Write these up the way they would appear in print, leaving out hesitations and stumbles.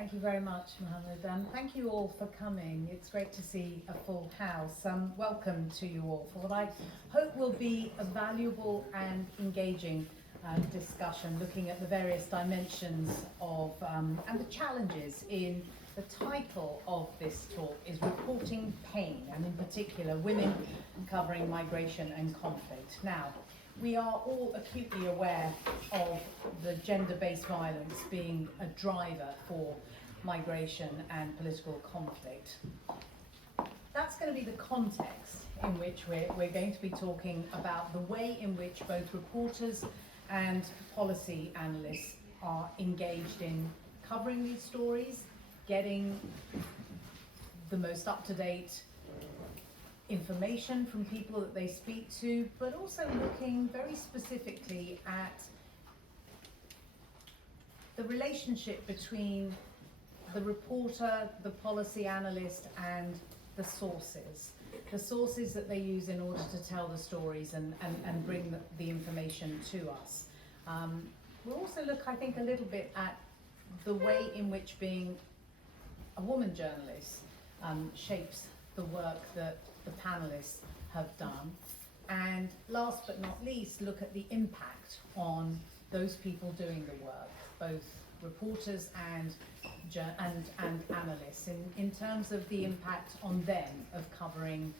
Thank you very much, Mohammed. Thank you all for coming. It's great to see a full house. Welcome to you all for what I hope will be a valuable and engaging discussion looking at the various dimensions of and the challenges in the title of this talk is Reporting Pain, and in particular women covering migration and conflict. Now, we are all acutely aware of the gender-based violence being a driver for migration and political conflict. That's going to be the context in which we're going to be talking about the way in which both reporters and policy analysts are engaged in covering these stories, getting the most up-to-date information from people that they speak to, but also looking very specifically at the relationship between the reporter, the policy analyst, and the sources that they use in order to tell the stories and bring the information to us. We'll also look, I think, a little bit at the way in which being a woman journalist shapes the work that the panelists have done, and last but not least, look at the impact on those people doing the work, both reporters and analysts, in terms of the impact on them of covering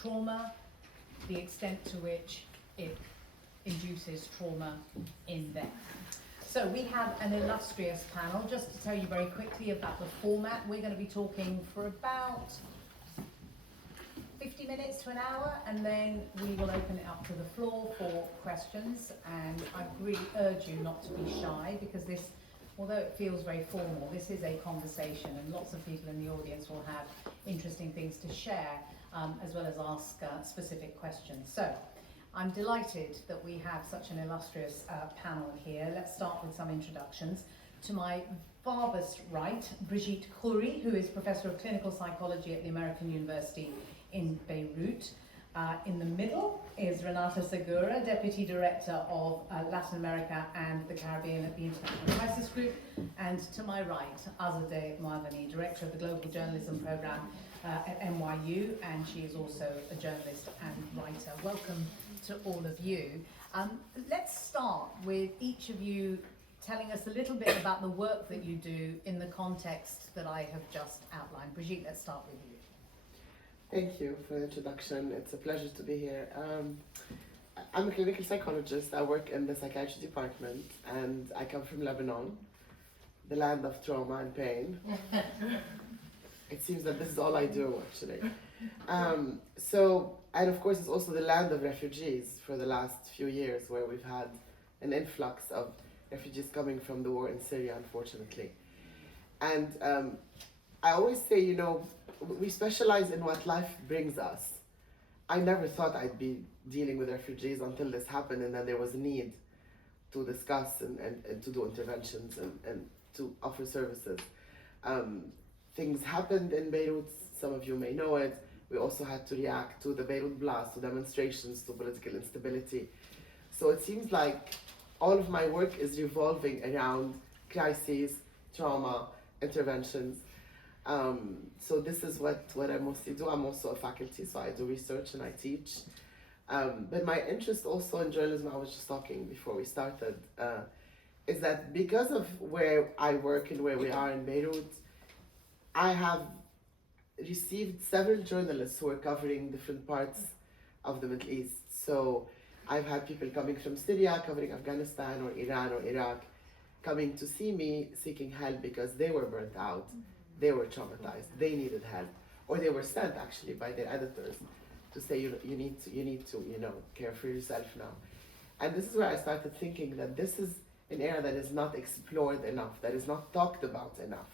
trauma, the extent to which it induces trauma in them. So we have an illustrious panel. Just to tell you very quickly about the format, we're going to be talking for about 50 minutes to an hour, and then we will open it up to the floor for questions. And I really urge you not to be shy, because this, although it feels very formal, this is a conversation, and lots of people in the audience will have interesting things to share, as well as ask specific questions. So I'm delighted that we have such an illustrious panel here. Let's start with some introductions. To my farthest right, Brigitte Khoury, who is Professor of Clinical Psychology at the American University in Beirut. In the middle is Renata Segura, Deputy Director of Latin America and the Caribbean at the International Crisis Group. And to my right, Azadeh Moaveni, Director of the Global Journalism Programme at NYU, and she is also a journalist and writer. Welcome to all of you. Let's start with each of you telling us a little bit about the work that you do in the context that I have just outlined. Brigitte, let's start with you. Thank you for the introduction. It's a pleasure to be here. I'm a clinical psychologist. I work in the psychiatry department, and I come from Lebanon, the land of trauma and pain. It seems that this is all I do, actually. And of course, it's also the land of refugees for the last few years, where we've had an influx of refugees coming from the war in Syria, unfortunately. And I always say, you know, we specialize in what life brings us. I never thought I'd be dealing with refugees until this happened, and then there was a need to discuss and to do interventions and to offer services. Things happened in Beirut, some of you may know it. We also had to react to the Beirut blast, to demonstrations, to political instability. So it seems like all of my work is revolving around crises, trauma, interventions. So this is what I mostly do. I'm also a faculty, so I do research and I teach. But my interest also in journalism, I was just talking before we started, is that because of where I work and where we are in Beirut, I have received several journalists who are covering different parts of the Middle East. So I've had people coming from Syria, covering Afghanistan or Iran or Iraq, coming to see me seeking help because they were burnt out, they were traumatized, they needed help, or they were sent actually by their editors to say you need to care for yourself now. And this is where I started thinking that this is an area that is not explored enough, that is not talked about enough.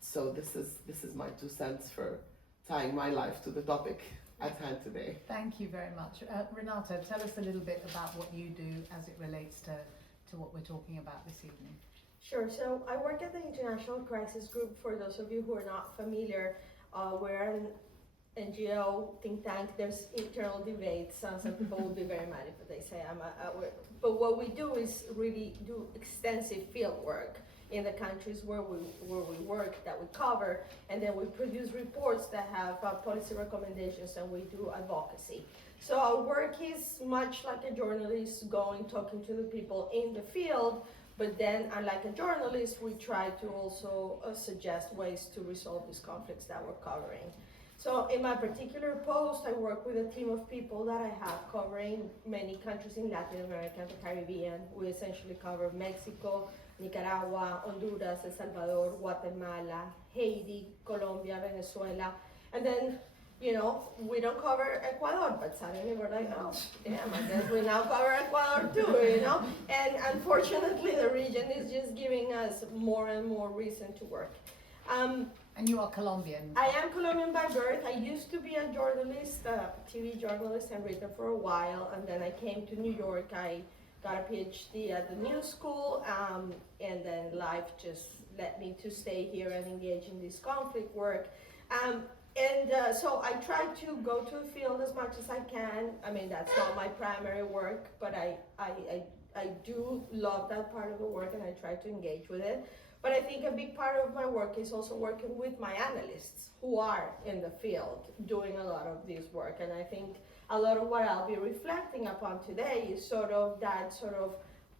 So this is my 2 cents for tying my life to the topic at hand today. Thank you very much. Renata, tell us a little bit about what you do as it relates to what we're talking about this evening. Sure. So I work at the International Crisis Group. For those of you who are not familiar, we're an NGO think tank. There's internal debates. Some people will be very mad if they say but what we do is really do extensive field work in the countries where we work, that we cover, and then we produce reports that have policy recommendations, and we do advocacy. So our work is much like a journalist going, talking to the people in the field, but then unlike a journalist, we try to also suggest ways to resolve these conflicts that we're covering. So in my particular post, I work with a team of people that I have covering many countries in Latin America and the Caribbean. We essentially cover Mexico, Nicaragua, Honduras, El Salvador, Guatemala, Haiti, Colombia, Venezuela, and then, you know, we don't cover Ecuador, but suddenly we're like, oh, damn, I guess we now cover Ecuador too, you know? And unfortunately, the region is just giving us more and more reason to work. And you are Colombian. I am Colombian by birth. I used to be a journalist, a TV journalist and writer for a while, and then I came to New York. I got a PhD at the New School, and then life just led me to stay here and engage in this conflict work. So I try to go to the field as much as I can. I mean, that's not my primary work, but I do love that part of the work, and I try to engage with it. But I think a big part of my work is also working with my analysts who are in the field doing a lot of this work. And I think a lot of what I'll be reflecting upon today is sort of that sort of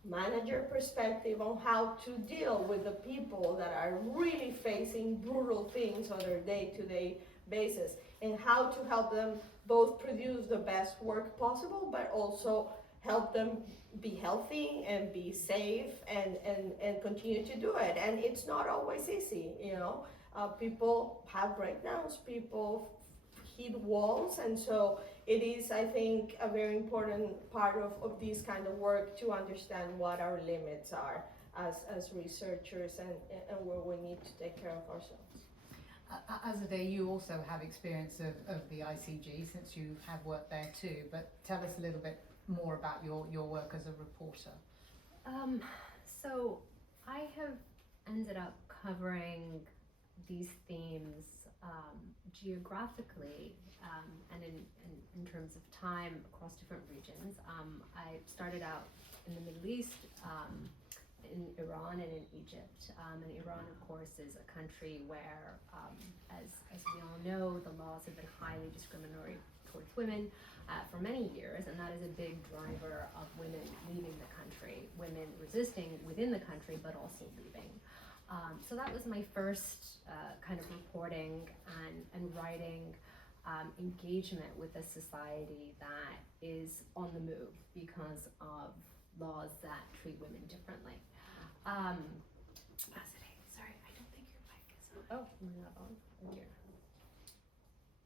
manager perspective on how to deal with the people that are really facing brutal things on their day-to-day basis, and how to help them both produce the best work possible, but also help them be healthy and be safe and continue to do it. And it's not always easy, you know. People have breakdowns, people hit walls, and so it is, I think, a very important part of this kind of work to understand what our limits are as researchers and where we need to take care of ourselves. Azadeh, you also have experience of the ICG since you have worked there too, but tell us a little bit more about your work as a reporter. So I have ended up covering these themes geographically and in terms of time across different regions. I started out in the Middle East, in Iran and in Egypt. And Iran, of course, is a country where, as we all know, the laws have been highly discriminatory towards women for many years, and that is a big driver of women leaving the country, women resisting within the country, but also leaving. So that was my first kind of reporting and writing engagement with a society that is on the move because of laws that treat women differently. Sorry, I don't think your mic is on. Oh, am I not on? Oh dear.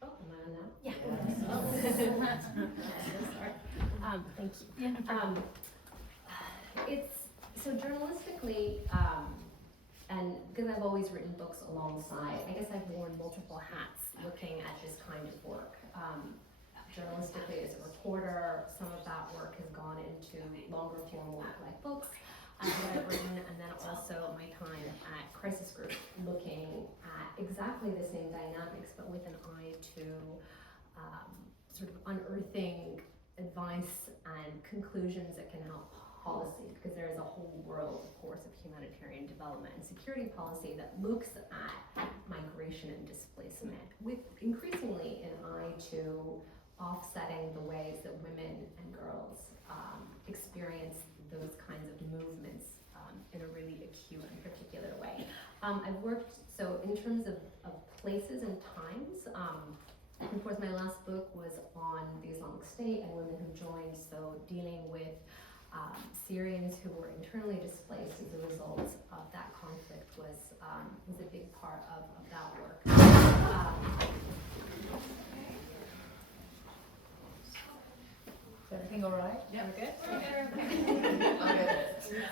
Oh, am I on now? Yeah. Oh. Sorry. Thank you. Yeah, no problem. It's so journalistically, and because I've always written books alongside, I guess I've worn multiple hats looking at this kind of work. Journalistically as a reporter, some of that work has gone into longer form work like books that I've written, and then also my time at Crisis Group looking at exactly the same dynamics, but with an eye to sort of unearthing advice and conclusions that can help policy, because there is a whole world, of course, of humanitarian development and security policy that looks at migration and displacement with increasingly an eye to offsetting the ways that women and girls experience those kinds of movements in a really acute and particular way. I've worked, so in terms of places and times, of course my last book was on the Islamic State and women who joined, so dealing with Syrians who were internally displaced as a result of that conflict was a big part of that work. Is everything all right? Yeah, we're good?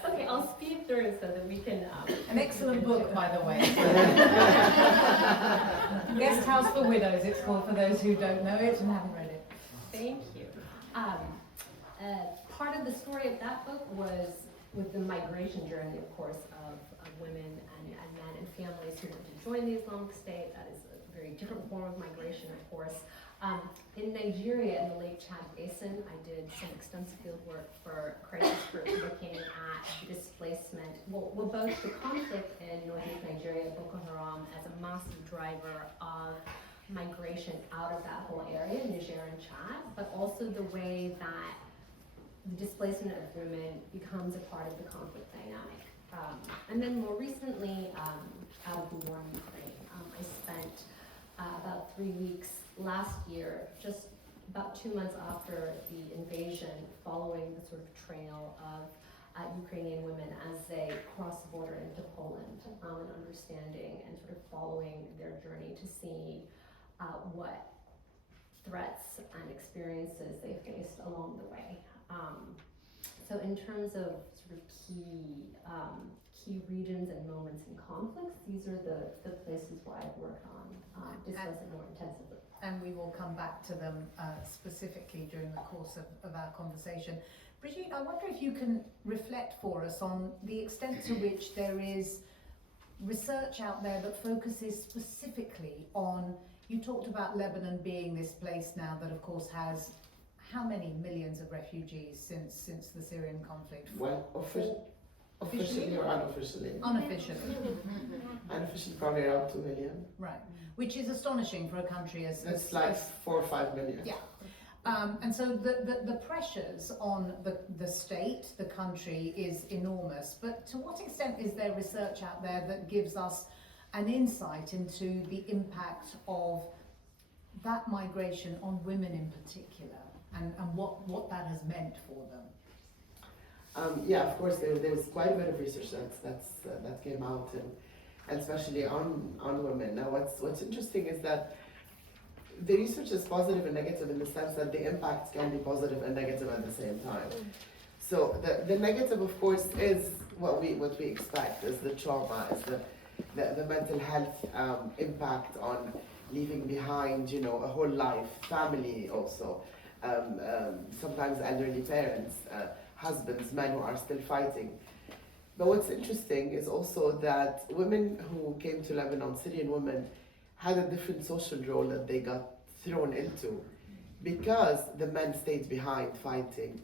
Okay, I'll speed through so that we can... An excellent book, by the way. Guest House for Widows, it's called, for those who don't know it and haven't read it. Thank you. Part of the story of that book was with the migration journey, of course, of women and men and families who wanted to join the Islamic State. That is a very different form of migration, of course. In Nigeria, in the Lake Chad Basin, I did some extensive field work for a crisis group looking at displacement. Well, both the conflict in northeast Nigeria, Boko Haram, as a massive driver of migration out of that whole area, Niger and Chad, but also the way that the displacement of women becomes a part of the conflict dynamic. And then more recently, out of the war in Ukraine, I spent about 3 weeks last year, just about 2 months after the invasion, following the sort of trail of Ukrainian women as they cross the border into Poland, and understanding and sort of following their journey to see what threats and experiences they faced along the way. So in terms of sort of key regions and moments in conflicts, these are the places where I've worked on discussing more intensively. And we will come back to them specifically during the course of our conversation. Brigitte, I wonder if you can reflect for us on the extent to which there is research out there that focuses specifically on, you talked about Lebanon being this place now that of course has how many millions of refugees since the Syrian conflict? Well, officially or unofficially? Unofficially. Unofficially, probably around 2 million. Right, which is astonishing for a country as It's like 4 or 5 million. Yeah. And so the pressures on the state, the country, is enormous. But to what extent is there research out there that gives us an insight into the impact of that migration on women in particular, and what that has meant for them? Yeah, of course, there's quite a bit of research that came out, and especially on women. Now, what's interesting is that the research is positive and negative in the sense that the impacts can be positive and negative at the same time. So the negative, of course, is what we expect, is the trauma, is the mental health impact on leaving behind, you know, a whole life, family also, sometimes elderly parents, husbands, men who are still fighting. But what's interesting is also that women who came to Lebanon, Syrian women, had a different social role that they got thrown into. Because the men stayed behind fighting,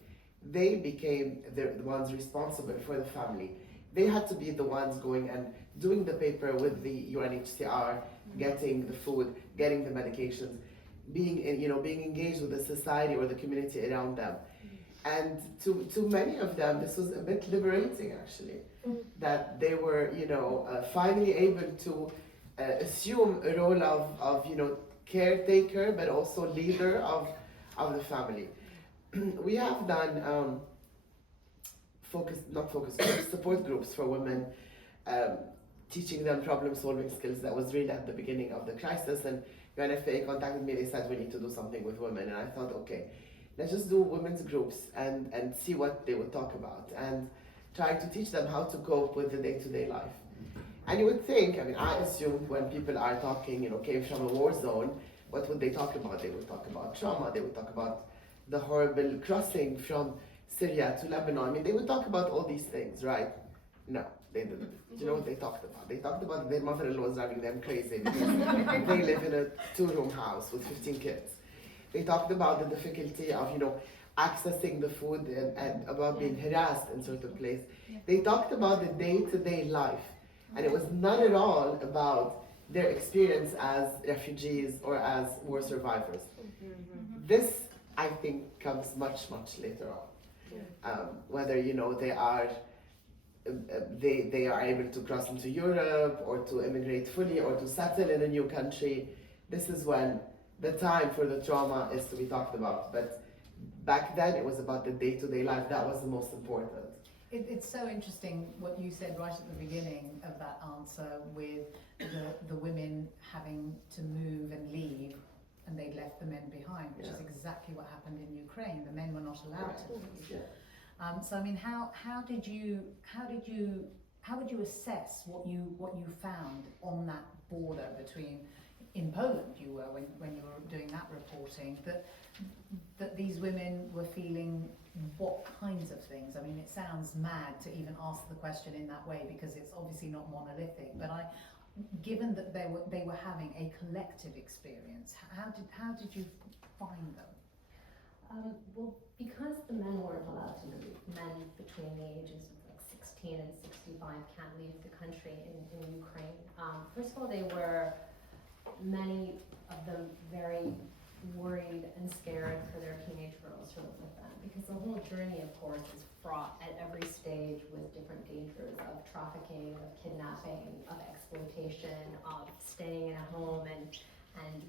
they became the ones responsible for the family. They had to be the ones going and doing the paper with the UNHCR, getting the food, getting the medications, being engaged with the society or the community around them. And to many of them, this was a bit liberating, actually, that they were, finally able to assume a role of caretaker, but also leader of the family. We have done support groups for women, teaching them problem-solving skills. That was really at the beginning of the crisis, and UNFPA contacted me. They said we need to do something with women, and I thought, okay, let's just do women's groups and see what they would talk about, and try to teach them how to cope with the day-to-day life. And you would think, I assumed when people are talking, came from a war zone, what would they talk about? They would talk about trauma, they would talk about the horrible crossing from Syria to Lebanon. They would talk about all these things, right? No, they didn't. Do you know what they talked about? They talked about their mother-in-law was driving them crazy because they live in a 2-room house with 15 kids. They talked about the difficulty of, accessing the food and about being harassed in certain places. They talked about the day-to-day life, and it was not at all about their experience as refugees or as war survivors. This, I think, comes much, much later on. Whether they are able to cross into Europe or to immigrate fully or to settle in a new country, this is when the time for the trauma is to be talked about. But back then it was about the day-to-day life. That was the most important. It's so interesting what you said right at the beginning of that answer, with the women having to move and leave, and they left the men behind, which is exactly what happened in Ukraine. The men were not allowed to leave. So how would you assess what you found on that border between, in Poland you were when you were doing that reporting, that these women were feeling what kinds of things? It sounds mad to even ask the question in that way because it's obviously not monolithic, but given that they were having a collective experience, how did you find them? Well, because the men weren't allowed to leave, men between the ages of like 16 and 65 can't leave the country in Ukraine. First of all, many of them very worried and scared for their teenage girls to live with them, because the whole journey, of course, is fraught at every stage with different dangers of trafficking, of kidnapping, of exploitation, of staying in a home and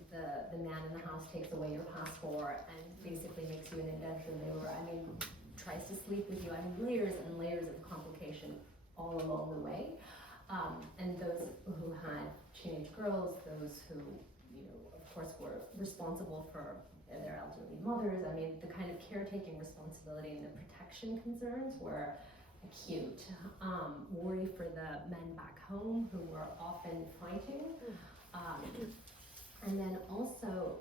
the man in the house takes away your passport and basically makes you an indentured laborer. I mean, tries to sleep with you. I mean, layers and layers of complication all along the way. And those who had teenage girls, those who, of course, were responsible for their elderly mothers. I mean, the kind of caretaking responsibility and the protection concerns were acute. Worry for the men back home who were often fighting. And then also,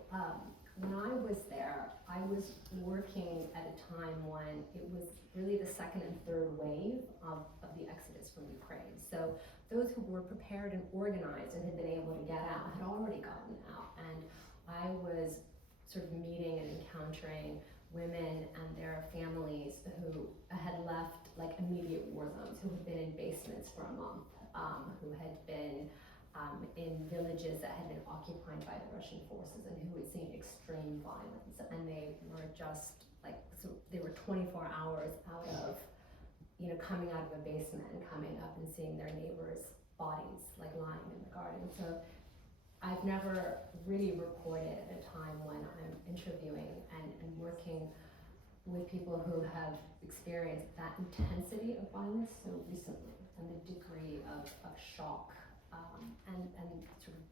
when I was there, I was working at a time when it was really the second and third wave of the exodus from Ukraine. So those who were prepared and organized and had been able to get out had already gotten out. And I was sort of meeting and encountering women and their families who had left like immediate war zones, who had been in basements for a month, who had been in villages that had been occupied by the Russian forces and who had seen extreme violence. And they were just like, so they were 24 hours out of, coming out of a basement and coming up and seeing their neighbors' bodies like lying in the garden. So I've never really reported at a time when I'm interviewing and working with people who have experienced that intensity of violence so recently and the degree of shock. And sort of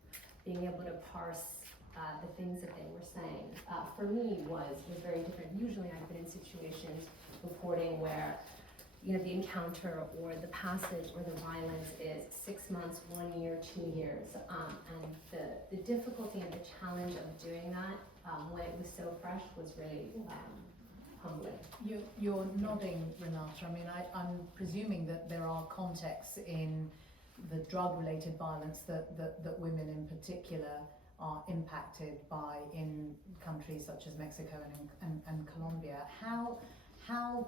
being able to parse the things that they were saying, for me was very different. Usually I've been in situations reporting where, the encounter or the passage or the violence is 6 months, 1 year, 2 years. And the difficulty and the challenge of doing that when it was so fresh was really humbling. You're nodding, Renata. I mean, I'm presuming that there are contexts in the drug-related violence that women in particular are impacted by in countries such as Mexico and Colombia. How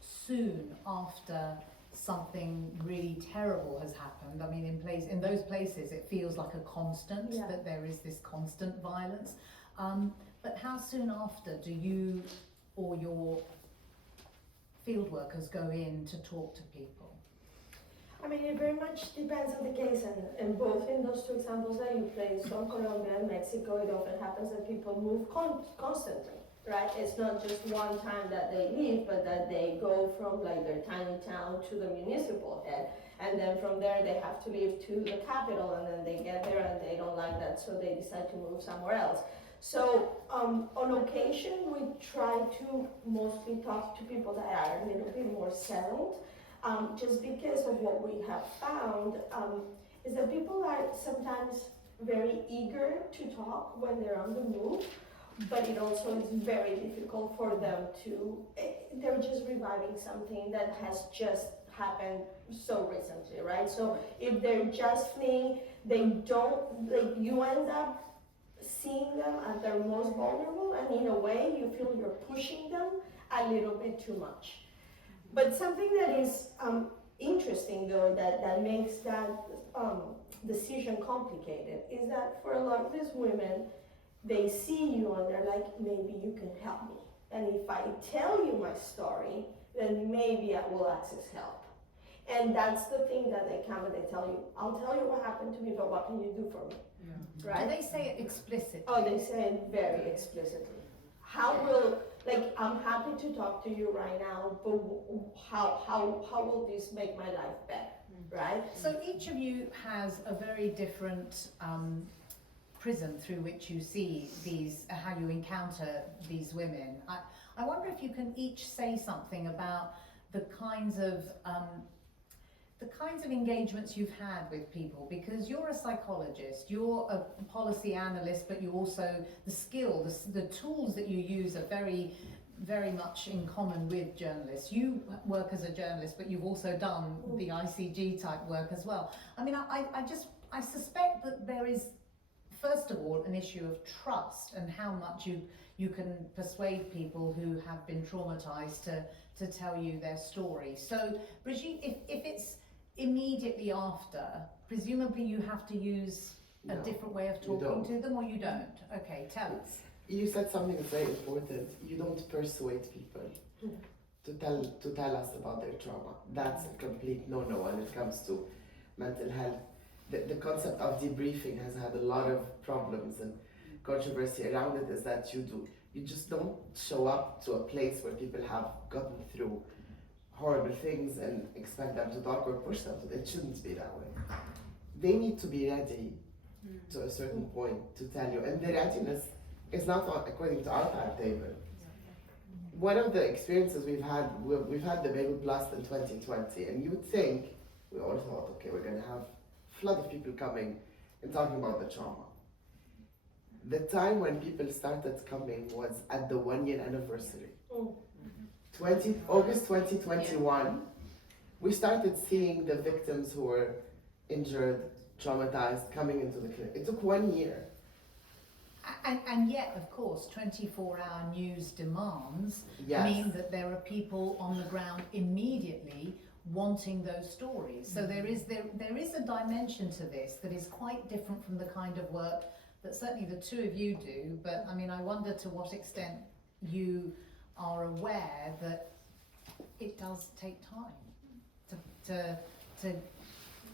soon after something really terrible has happened, I mean, in those places it feels like a constant, that there is this constant violence. But how soon after do you or your field workers go in to talk to people? I mean, it very much depends on the case, and both in those two examples that you played, so Colombia and Mexico, it often happens that people move constantly, right? It's not just one time that they leave, but that they go from like their tiny town to the municipal head, and then from there they have to leave to the capital, and then they get there and they don't like that, so they decide to move somewhere else. So on occasion, we try to mostly talk to people that are a little bit more settled. Just because of what we have found is that people are sometimes very eager to talk when they're on the move, but it also is very difficult for them they're just reviving something that has just happened so recently, right? So if they're just fleeing, you end up seeing them at their most vulnerable, and in a way you feel you're pushing them a little bit too much. But something that is interesting, though, that makes that decision complicated is that for a lot of these women, they see you and they're like, maybe you can help me. And if I tell you my story, then maybe I will access help. And that's the thing that they come and they tell you, I'll tell you what happened to me, but what can you do for me? Yeah. Right? Do they say it explicitly? Oh, they say it very explicitly. I'm happy to talk to you right now, but how will this make my life better, right? So each of you has a very different prism through which you see how you encounter these women. I wonder if you can each say something about the kinds of engagements you've had with people, because you're a psychologist, you're a policy analyst, but you also, the tools that you use are very, very much in common with journalists. You work as a journalist, but you've also done the ICG type work as well. I mean, I suspect that there is, first of all, an issue of trust and how much you can persuade people who have been traumatized to tell you their story. So, Brigitte, if it's immediately after, presumably you have to use a different way of talking to them, or you don't? Okay, tell us. You said something that's very important. You don't persuade people to tell us about their trauma. That's a complete no-no when it comes to mental health. The concept of debriefing has had a lot of problems and controversy around it. Is that you just don't show up to a place where people have gotten through horrible things and expect them to talk or push them to. It shouldn't be that way. They need to be ready to a certain point to tell you, and the readiness is not according to our timetable. One of the experiences we've had the Beirut Blast in 2020, and you'd think, we all thought, okay, we're going to have a flood of people coming and talking about the trauma. The time when people started coming was at the 1-year anniversary. August 2021, we started seeing the victims who were injured, traumatized, coming into the clinic. It took 1 year. And yet, of course, 24-hour news demands mean that there are people on the ground immediately wanting those stories. So there is a dimension to this that is quite different from the kind of work that certainly the two of you do. But I mean, I wonder to what extent you are aware that it does take time to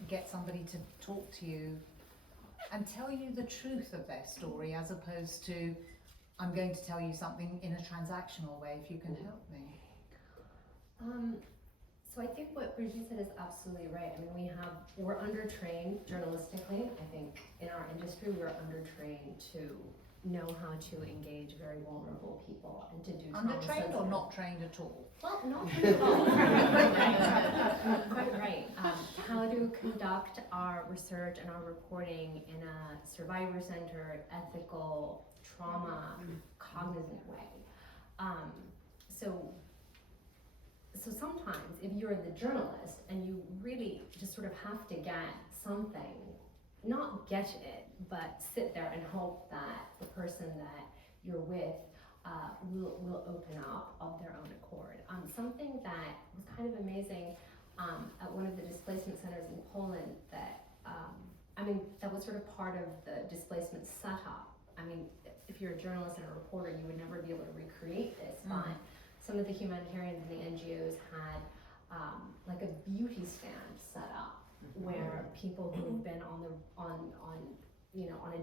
get somebody to talk to you and tell you the truth of their story, as opposed to, I'm going to tell you something in a transactional way, if you can help me. So I think what Brigitte said is absolutely right. I mean, we're undertrained journalistically. I think in our industry, we're undertrained to know how to engage very vulnerable people and to do Undertrained or not trained at all? Well, not trained at all. Quite right. How to conduct our research and our reporting in a survivor-centered, ethical, trauma, cognizant way. So sometimes if you're the journalist and you really just sort of have to get something, not get it, but sit there and hope that the person that you're with will open up of their own accord. Something that was kind of amazing at one of the displacement centers in Poland that, that was sort of part of the displacement setup. I mean, if you're a journalist and a reporter, you would never be able to recreate this, but some of the humanitarians and the NGOs had like a beauty stand set up where people who've been on a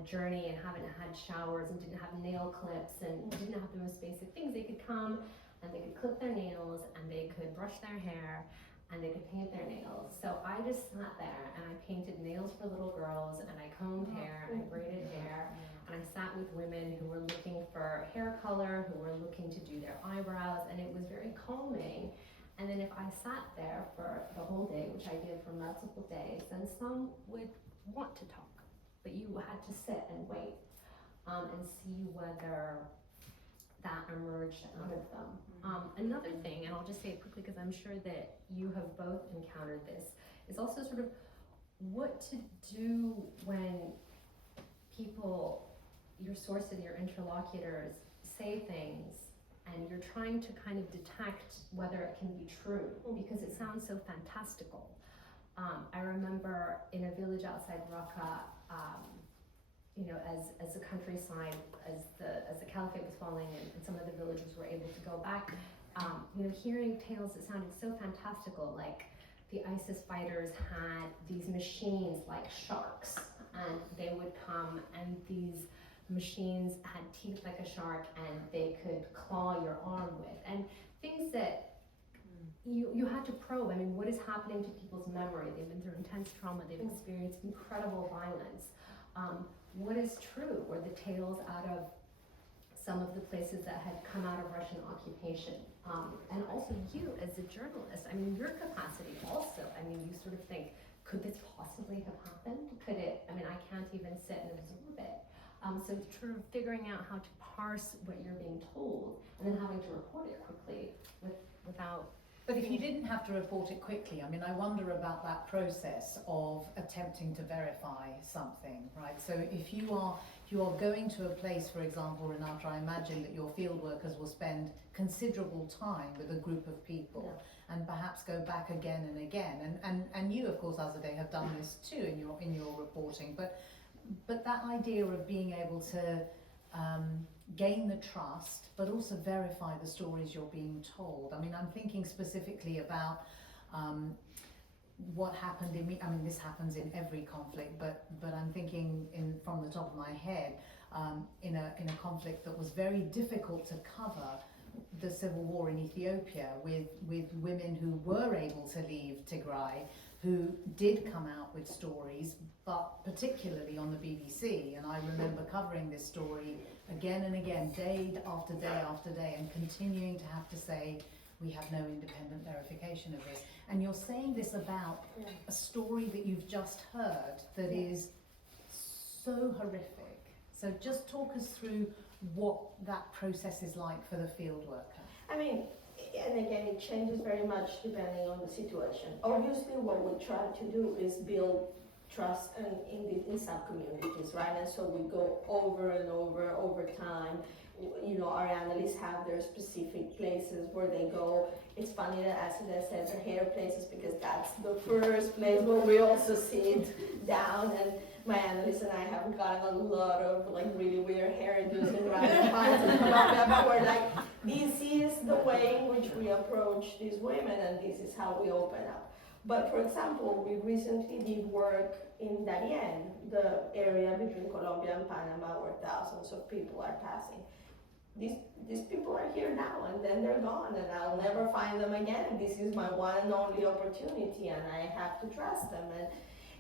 journey and haven't had showers and didn't have nail clips and didn't have the most basic things, they could come and they could clip their nails and they could brush their hair and they could paint their nails. So I just sat there and I painted nails for little girls and I combed hair and I braided hair and I sat with women who were looking for hair color, who were looking to do their eyebrows, and it was very calming. And then if I sat there for the whole day, which I did for multiple days, then some would want to talk, but you had to sit and wait and see whether that emerged out of them. Another thing, and I'll just say it quickly because I'm sure that you have both encountered this, is also sort of what to do when people, your sources, your interlocutors, say things and you're trying to kind of detect whether it can be true because it sounds so fantastical. I remember in a village outside Raqqa, as the countryside, as the caliphate was falling and some of the villagers were able to go back, hearing tales that sounded so fantastical, like the ISIS fighters had these machines like sharks, and they would come and these machines had teeth like a shark and they could claw your arm with, and things that you had to probe. I mean, what is happening to people's memory? They've been through intense trauma, they've experienced incredible violence. What is true? Were the tales out of some of the places that had come out of Russian occupation? And also you as a journalist, I mean, your capacity also, I mean, you sort of think, could this possibly have happened? Could it, I mean, I can't even sit and absorb it. So sort of figuring out how to parse what you're being told and then having to report it quickly without But if you didn't have to report it quickly, I mean, I wonder about that process of attempting to verify something, right? So if you are going to a place, for example, Renata, I imagine that your field workers will spend considerable time with a group of people and perhaps go back again and again. And you, of course, Azadeh, have done this too in your reporting. But that idea of being able to gain the trust, but also verify the stories you're being told. I mean, I'm thinking specifically about what happened I mean, this happens in every conflict, but I'm thinking from the top of my head, in a conflict that was very difficult to cover, the civil war in Ethiopia, with women who were able to leave Tigray, who did come out with stories, but particularly on the BBC. And I remember covering this story again and again, day after day after day, and continuing to have to say, we have no independent verification of this. And you're saying this about a story that you've just heard that is so horrific. So just talk us through what that process is like for the field worker. I mean, and again, it changes very much depending on the situation. Obviously, what we try to do is build trust in sub-communities, right? And so we go over and over time. You know, our analysts have their specific places where they go. It's funny that Azadeh says their hair places, because that's the first place where we also sit down. And my analyst and I have gotten a lot of like really weird hairdos in random parts of Colombia, but we're like, this is the way in which we approach these women, and this is how we open up. But for example, we recently did work in Darien, the area between Colombia and Panama, where thousands of people are passing. These people are here now, and then they're gone, and I'll never find them again. This is my one and only opportunity, and I have to trust them.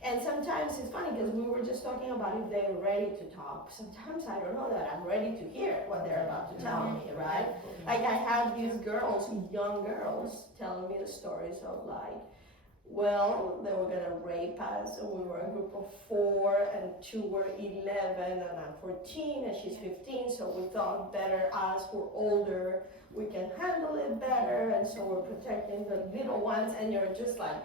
And sometimes it's funny, because we were just talking about if they're ready to talk. Sometimes I don't know that I'm ready to hear what they're about to tell me, right? Like I had these girls, young girls, telling me the stories of like, well, they were gonna rape us, and we were a group of 4, and 2 were 11, and I'm 14, and she's 15, so we thought better us, we're older, we can handle it better, and so we're protecting the little ones, and you're just like,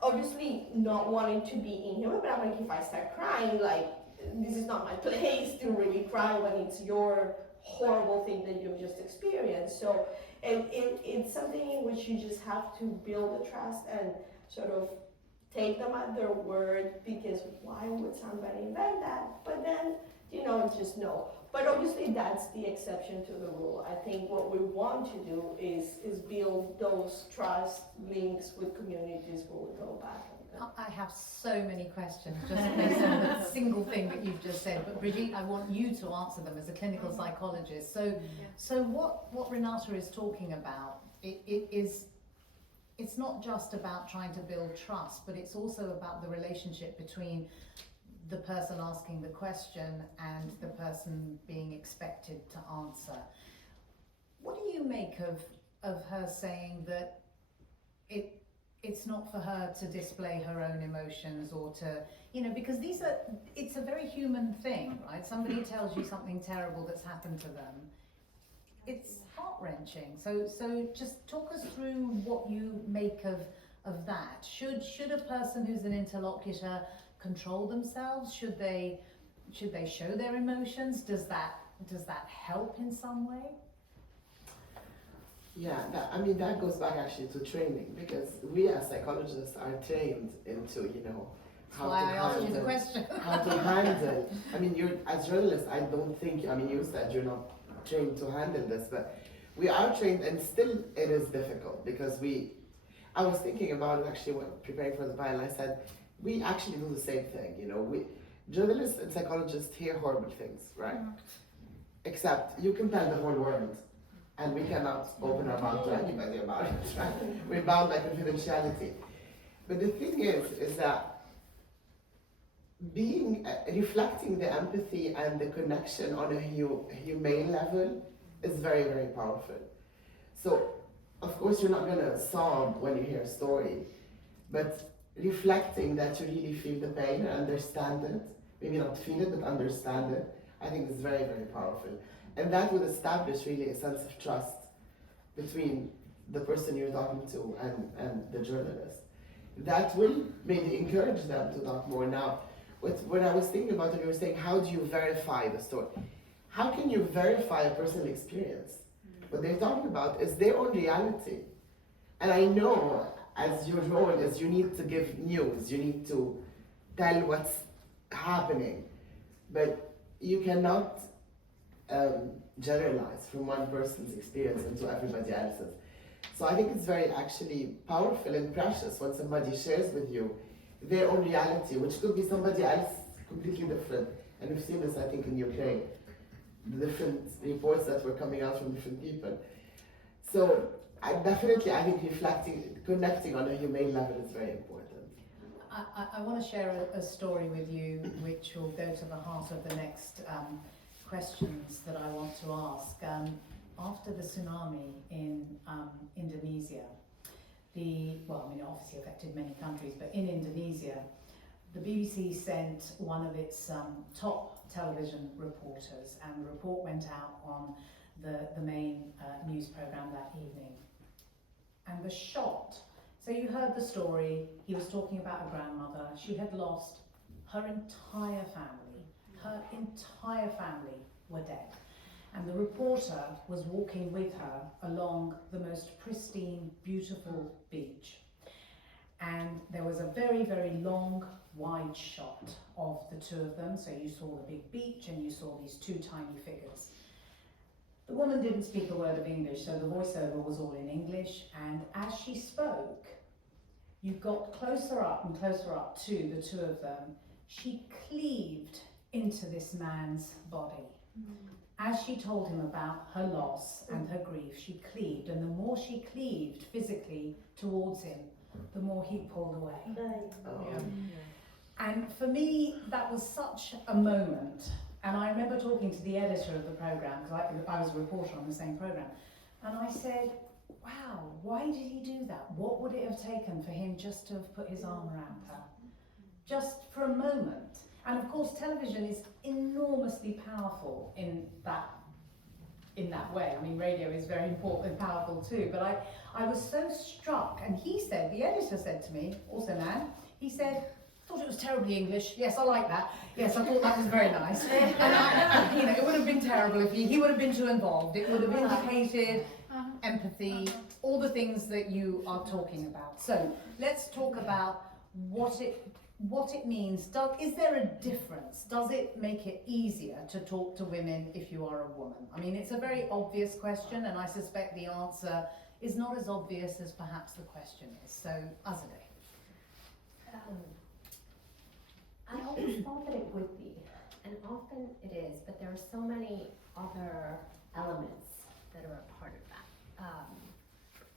obviously not wanting to be inhuman, but I'm like, if I start crying, like, this is not my place to really cry when it's your horrible thing that you've just experienced. So it's something in which you just have to build the trust and sort of take them at their word, because why would somebody invent that? But then, you know, just know. But obviously that's the exception to the rule. I think what we want to do is build those trust links with communities where we go back. I have so many questions just based on the single thing that you've just said, but Brigitte, I want you to answer them as a clinical psychologist. So what Renata is talking about, it's not just about trying to build trust, but it's also about the relationship between the person asking the question and the person being expected to answer. What do you make of her saying that it's not for her to display her own emotions, or to, you know, because it's a very human thing, right? Somebody tells you something terrible that's happened to them. It's heart-wrenching. So just talk us through what you make of that. Should a person who's an interlocutor control themselves? Should they show their emotions? Does that help in some way? Yeah, that goes back actually to training, because we as psychologists are trained into, you know, how to handle the question. How to handle. I mean, as journalists, I don't think, I mean, you said you're not trained to handle this, but we are trained, and still it is difficult, because I was thinking about it actually when preparing for the panel. I said, we actually do the same thing, you know, journalists and psychologists hear horrible things, right? Except you can tell the whole world, and we cannot open our mouth to anybody about it, right? We're bound by confidentiality. But the thing is that reflecting the empathy and the connection on a humane level is very, very powerful. So, of course, you're not gonna sob when you hear a story, but reflecting that you really feel the pain and understand it, maybe not feel it, but understand it, I think is very, very powerful. And that would establish really a sense of trust between the person you're talking to and the journalist. That will maybe encourage them to talk more. Now, what I was thinking about when you were saying, how do you verify the story? How can you verify a personal experience? What they're talking about is their own reality. And I know, as your role is, you need to give news, you need to tell what's happening, but you cannot generalize from one person's experience into everybody else's. So I think it's very actually powerful and precious when somebody shares with you their own reality, which could be somebody else completely different. And we've seen this, I think, in Ukraine, the different reports that were coming out from different people. So I think connecting on a humane level is very important. I want to share a story with you which will go to the heart of the next questions that I want to ask. After the tsunami in Indonesia, it obviously affected many countries, but in Indonesia, the BBC sent one of its top television reporters, and the report went out on the main news program that evening. And the shot, so you heard the story, he was talking about a grandmother, she had lost her entire family were dead. And the reporter was walking with her along the most pristine, beautiful beach. And there was a very, very long, wide shot of the two of them. So you saw the big beach and you saw these two tiny figures. The woman didn't speak a word of English, so the voiceover was all in English. And as she spoke, you got closer up and closer up to the two of them. She cleaved into this man's body. As she told him about her loss and her grief, she cleaved, and the more she cleaved physically towards him, the more he pulled away. And for me, that was such a moment. And I remember talking to the editor of the program, because I was a reporter on the same program, and I said, wow, why did he do that? What would it have taken for him just to have put his arm around her? Just for a moment. And of course, television is enormously powerful in that way. I mean, radio is very important and powerful too, but I was so struck, and the editor said to me, also man, he said, thought it was terribly English. Yes, I like that. Yes, I thought that was very nice. And it would have been terrible if he would have been too involved. It would have indicated empathy, all the things that you are talking about. So let's talk about what it means. Is there a difference? Does it make it easier to talk to women if you are a woman? I mean, it's a very obvious question, and I suspect the answer is not as obvious as perhaps the question is. So, Azadeh. I always thought that it would be, and often it is, but there are so many other elements that are a part of that.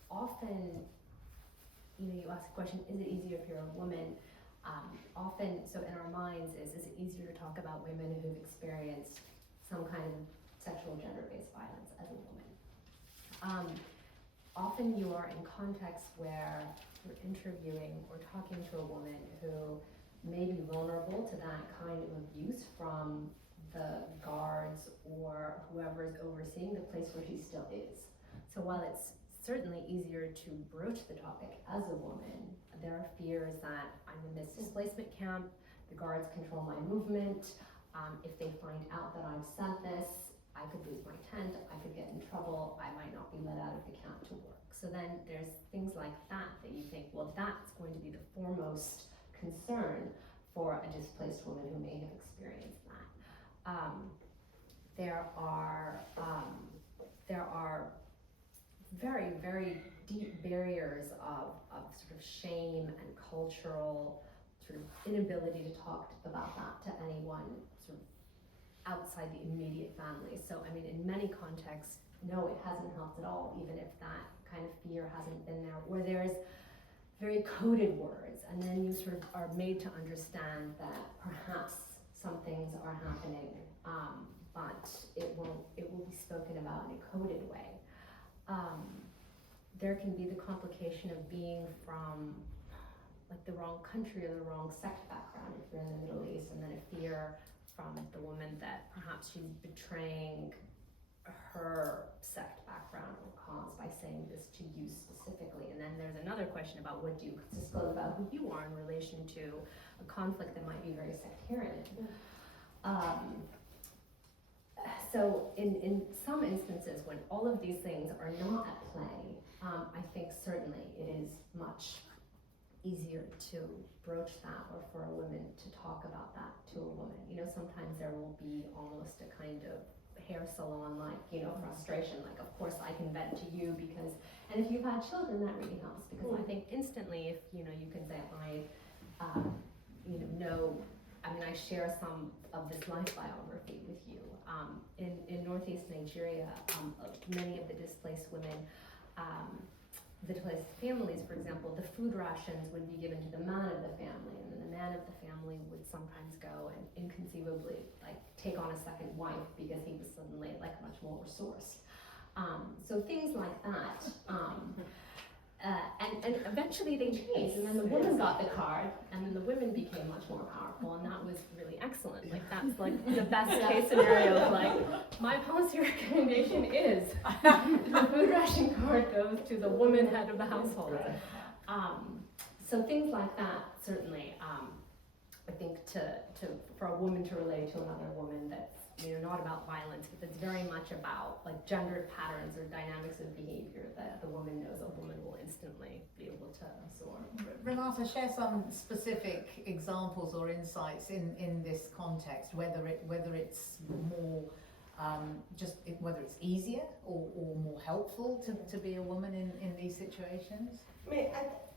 Often, you ask the question, is it easier if you're a woman? Often, so in our minds, is it easier to talk about women who've experienced some kind of sexual gender-based violence as a woman? Often you are in contexts where you're interviewing or talking to a woman who may be vulnerable to that kind of abuse from the guards or whoever is overseeing the place where she still is. So while it's certainly easier to broach the topic as a woman, there are fears that I'm in this displacement camp, the guards control my movement, if they find out that I've said this, I could lose my tent, I could get in trouble, I might not be let out of the camp to work. So then there's things like that you think, well, that's going to be the foremost concern for a displaced woman who may have experienced that. There are very, very deep barriers of sort of shame and cultural sort of inability to talk about that to anyone sort of outside the immediate family. So, I mean, in many contexts, no, it hasn't helped at all, even if that kind of fear hasn't been there, where there's very coded words, and then you sort of are made to understand that perhaps some things are happening, but it will be spoken about in a coded way. There can be the complication of being from like the wrong country or the wrong sect background if you're in the Middle East, and then a fear from the woman that perhaps she's betraying her sect background or cause by saying this to you specifically. And then there's another question about what do you disclose about who you are in relation to a conflict that might be very sectarian. So in some instances, when all of these things are not at play, I think certainly it is much easier to broach that, or for a woman to talk about that to a woman. You know, sometimes there will be almost a kind of hair salon, like, you know, frustration, like, of course I can vent to you because, and if you've had children, that really helps, because I think instantly, if, you know, you can say, I share some of this life biography with you. In Northeast Nigeria, many of the displaced women, the displaced families, for example, the food rations would be given to the man of the family, and then the man of the family would sometimes go and inconceivably like take on a second wife because he was suddenly like much more resourced. So things like that. And eventually they changed, and then the woman got the card, and then the women became much more powerful, and that was really excellent. Like, that's like the best case scenario of like, my policy recommendation is the food ration card goes to the woman head of the household. So things like that, certainly, I think for a woman to relate to another woman that's, you know, not about violence, but that's very much about like gendered patterns or dynamics of behavior that the woman knows a woman will instantly be able to absorb. Renata, share some specific examples or insights in this context, whether it's more whether it's easier or more helpful to be a woman in these situations. I mean,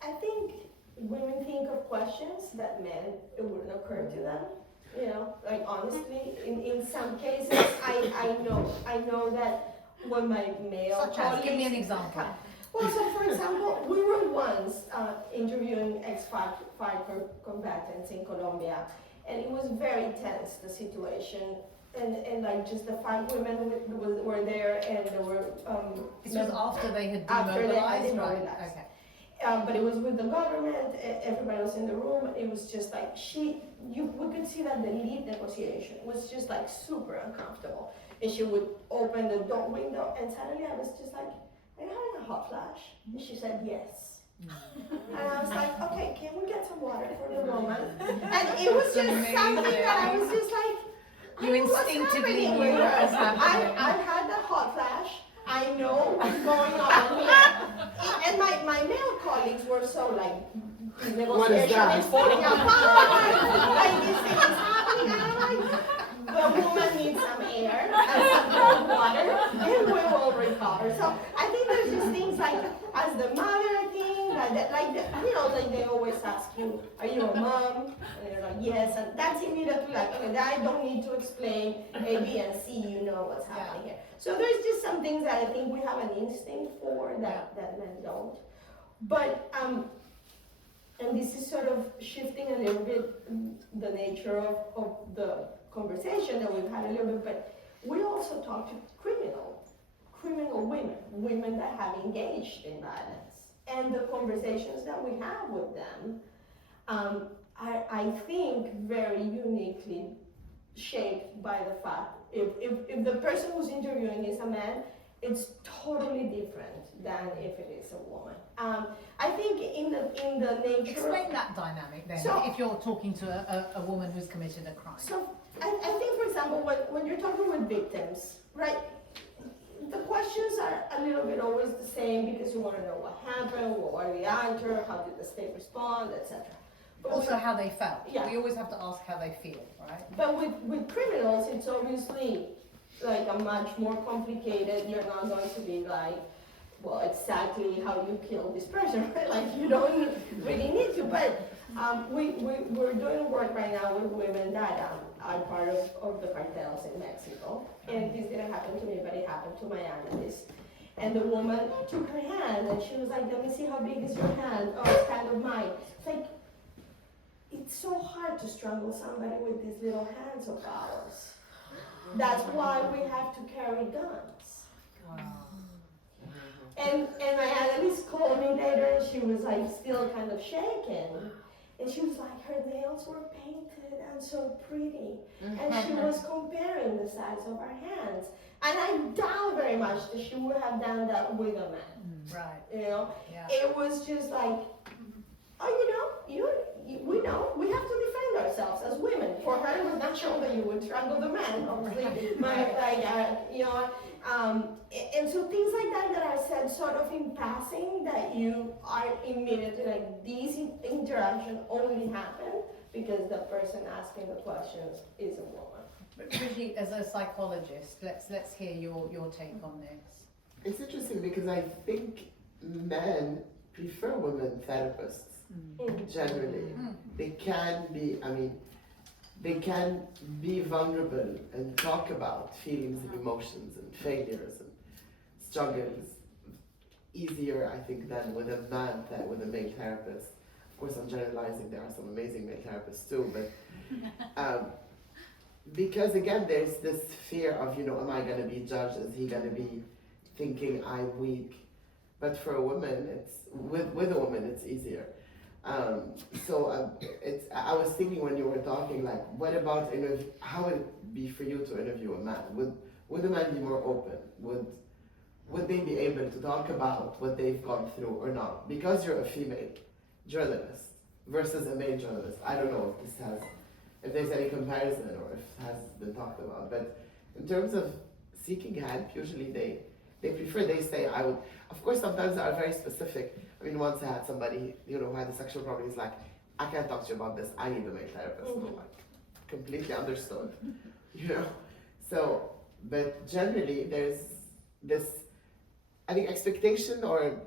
I think women think of questions that men, it wouldn't occur to them. You know, like honestly, in some cases, I know that when my male Such as, give me an example. Well, so for example, we were once interviewing ex-FARC combatants in Colombia, and it was very tense, the situation, and like just the 5 women were there, and there were this was after they had demobilized. right? Okay. But it was with the government, everybody was in the room, it was just like, we could see that the lead negotiation was just like super uncomfortable. And she would open the door window, and suddenly I was just like, are you having a hot flash? And she said, yes. And I was like, okay, can we get some water for the moment? And it was just something that I was just like, you instinctively knew what was happening. I've had the hot flash. I know what's going on here. And my male colleagues were so like, negotiation is falling apart. Like this thing is happening. And I'm like, the woman needs some air and some cold water, and we will recover. So I think there's just things like, as the mother thing, like they always ask you, are you a mom? And you're like, yes. And that's immediately like, okay, I don't need to explain A, B, and C. You know what's happening here. So there's just some things that I think we have an instinct for that men don't. But, and this is sort of shifting a little bit the nature of the conversation that we've had a little bit, but we also talk to criminal women that have engaged in violence. And the conversations that we have with them are, I think, very uniquely shaped by the fact if the person who's interviewing is a man, it's totally different than if it is a woman. I think in the nature. Explain that dynamic then. So, if you're talking to a woman who's committed a crime. So I think, for example, when you're talking with victims, right? The questions are a little bit always the same because you want to know what happened, what were the answers, how did the state respond, etc. Also how they felt. Yeah. We always have to ask how they feel, right? But with criminals, it's obviously like a much more complicated. You're not going to be like, well, exactly how you kill this person, right? Like you don't really need to. But we're doing work right now with women that are part of the cartels in Mexico. And this didn't happen to me, but it happened to my analyst. And the woman took her hand and she was like, let me see how big is your hand. Oh, it's kind of mine. It's like, it's so hard to strangle somebody with these little hands of ours. That's why we have to carry guns. And my analyst called me later and she was like still kind of shaken. And she was like, her nails were were painted and so pretty. And she was comparing the size of her hands. And I doubt very much that she would have done that with a man. Right. You know, Yeah. it was just like, oh, we know, we have to defend ourselves as women. For her, it was natural that you would strangle the man, obviously. And so things like that are said sort of in passing, that you are immediately like, these interactions only happen because the person asking the questions is a woman. Brigitte, as a psychologist, let's hear your take on this. It's interesting because I think men prefer women therapists. Generally, they can be vulnerable and talk about feelings and emotions and failures and struggles easier, I think, than with a man than with a male therapist. Of course, I'm generalizing. There are some amazing male therapists too, but because again, there's this fear of, am I going to be judged? Is he going to be thinking I'm weak? But for a woman, it's with a woman, it's easier. I was thinking when you were talking, like, what about how would it be for you to interview a man? Would a man be more open? Would they be able to talk about what they've gone through or not? Because you're a female journalist versus a male journalist. I don't know if there's any comparison or if it has been talked about. But in terms of seeking help, usually they prefer, they say, I would. Of course, sometimes they are very specific. I mean, once I had somebody, who had a sexual problem, he's like, I can't talk to you about this, I need a male therapist. And I'm like, completely understood, So, but generally there's this, I think, expectation or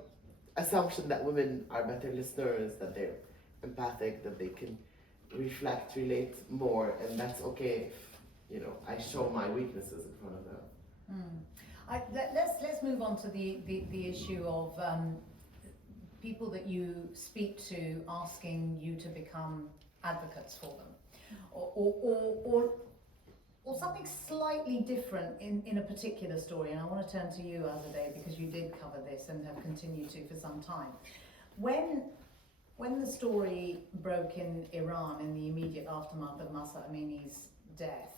assumption that women are better listeners, that they're empathic, that they can reflect, relate more, and that's okay if, I show my weaknesses in front of them. Let's move on to the issue of people that you speak to asking you to become advocates for them, or something slightly different in a particular story. And I want to turn to you, Azadeh, because you did cover this and have continued to for some time. When the story broke in Iran in the immediate aftermath of Mahsa Amini's death,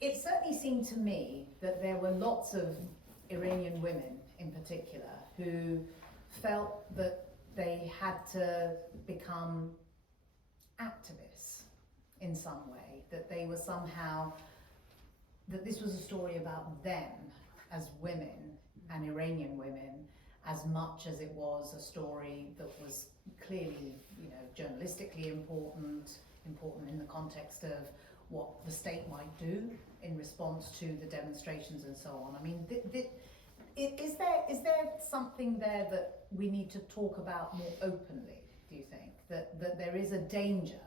it certainly seemed to me that there were lots of Iranian women in particular who felt that they had to become activists in some way, that they were somehow, that this was a story about them as women and Iranian women, as much as it was a story that was clearly, journalistically important in the context of what the state might do in response to the demonstrations and so on. I mean, is there something there that we need to talk about more openly, do you think? That there is a danger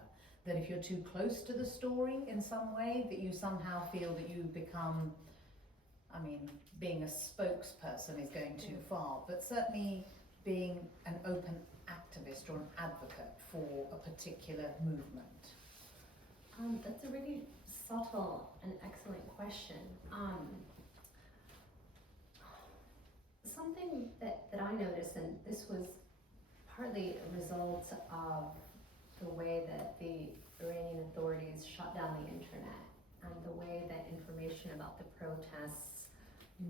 that if you're too close to the story in some way, that you somehow feel that you become, being a spokesperson is going too far, but certainly being an open activist or an advocate for a particular movement? That's a really subtle and excellent question. Something that I noticed, and this was partly a result of the way that the Iranian authorities shut down the internet and the way that information about the protests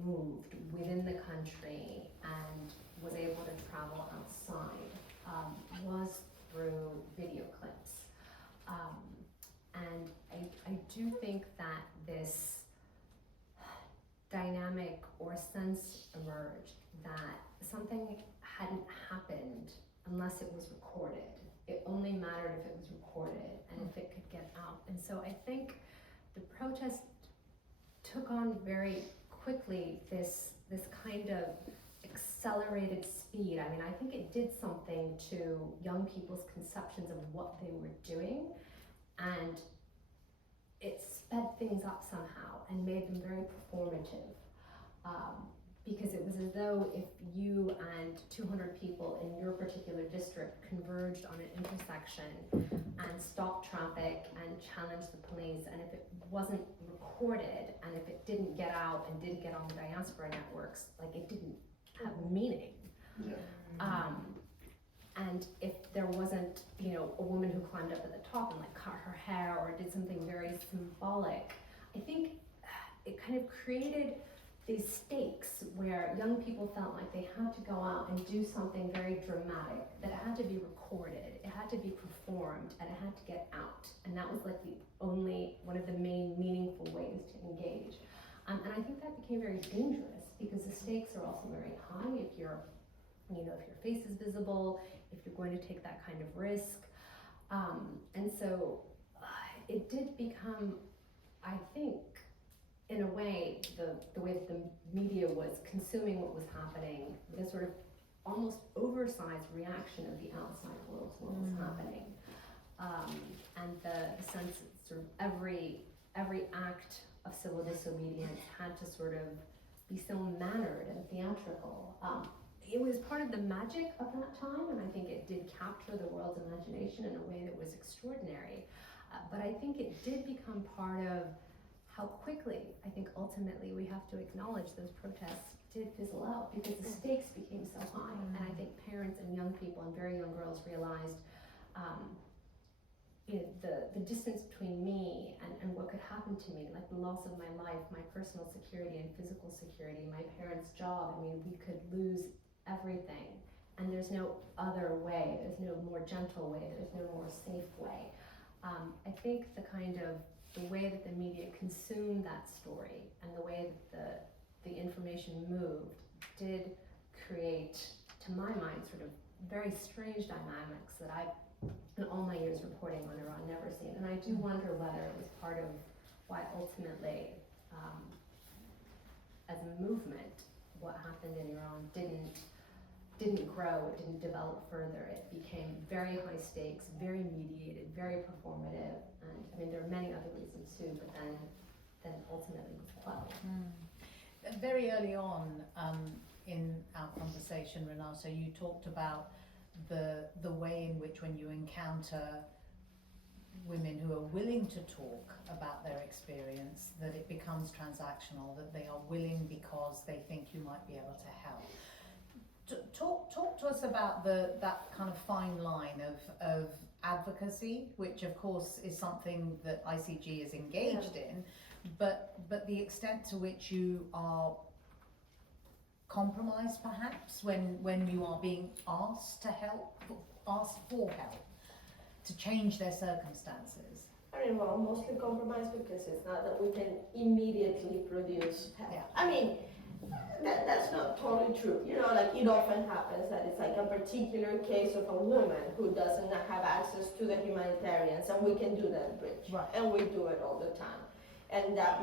moved within the country and was able to travel outside, was through video clips. And I do think that this dynamic or sense emerged that something hadn't happened unless it was recorded. It only mattered if it was recorded and if it could get out. And so I think the protest took on very quickly this kind of accelerated speed. I think it did something to young people's conceptions of what they were doing, and it sped things up somehow and made them very performative. Because it was as though if you and 200 people in your particular district converged on an intersection and stopped traffic and challenged the police, and if it wasn't recorded and if it didn't get out and didn't get on the diaspora networks, it didn't have meaning. Yeah. And if there wasn't, climbed up at the top and like cut her hair or did something very symbolic, I think it kind of created these stakes where young people felt like they had to go out and do something very dramatic, that it had to be recorded, it had to be performed, and it had to get out. And that was like the only, one of the main meaningful ways to engage. And I think that became very dangerous because the stakes are also very high if you're, you know, if your face is visible, if you're going to take that kind of risk. And so it did become, I think, in a way, the way that the media was consuming what was happening, the sort of almost oversized reaction of the outside world to what was happening. And the sense that sort of every act of civil disobedience had to sort of be so mannered and theatrical. It was part of the magic of that time, and I think it did capture the world's imagination in a way that was extraordinary. But I think it did become part of how quickly, I think ultimately we have to acknowledge those protests did fizzle out because the stakes became so high. And I think parents and young people and very young girls realized you know, the distance between me and what could happen to me, like the loss of my life, my personal security and physical security, my parents' job. I mean, we could lose everything, and there's no other way, there's no more gentle way, there's no more safe way. I think the kind of the way that the media consumed that story and the way that the information moved did create, to my mind, sort of very strange dynamics that I, in all my years reporting on Iran, never seen. And I do wonder whether it was part of why ultimately, as a movement, what happened in Iran didn't grow, it didn't develop further. It became very high stakes, very mediated, very performative. And I mean, there are many other reasons too, but then ultimately was quelled. Very early on in our conversation, Renata, you talked about the way in which when you encounter women who are willing to talk about their experience, that it becomes transactional, that they are willing because they think you might be able to help. Talk to us about that kind of fine line of advocacy, which of course is something that ICG is engaged in, but the extent to which you are compromised perhaps when you are being asked for help, to change their circumstances. I mean, well, mostly compromised because it's not that we can immediately produce help. Yeah. I mean, that's not totally true. You know, like it often happens that it's like a particular case of a woman who doesn't have access to the humanitarians, and we can do that bridge. Right. And we do it all the time. And that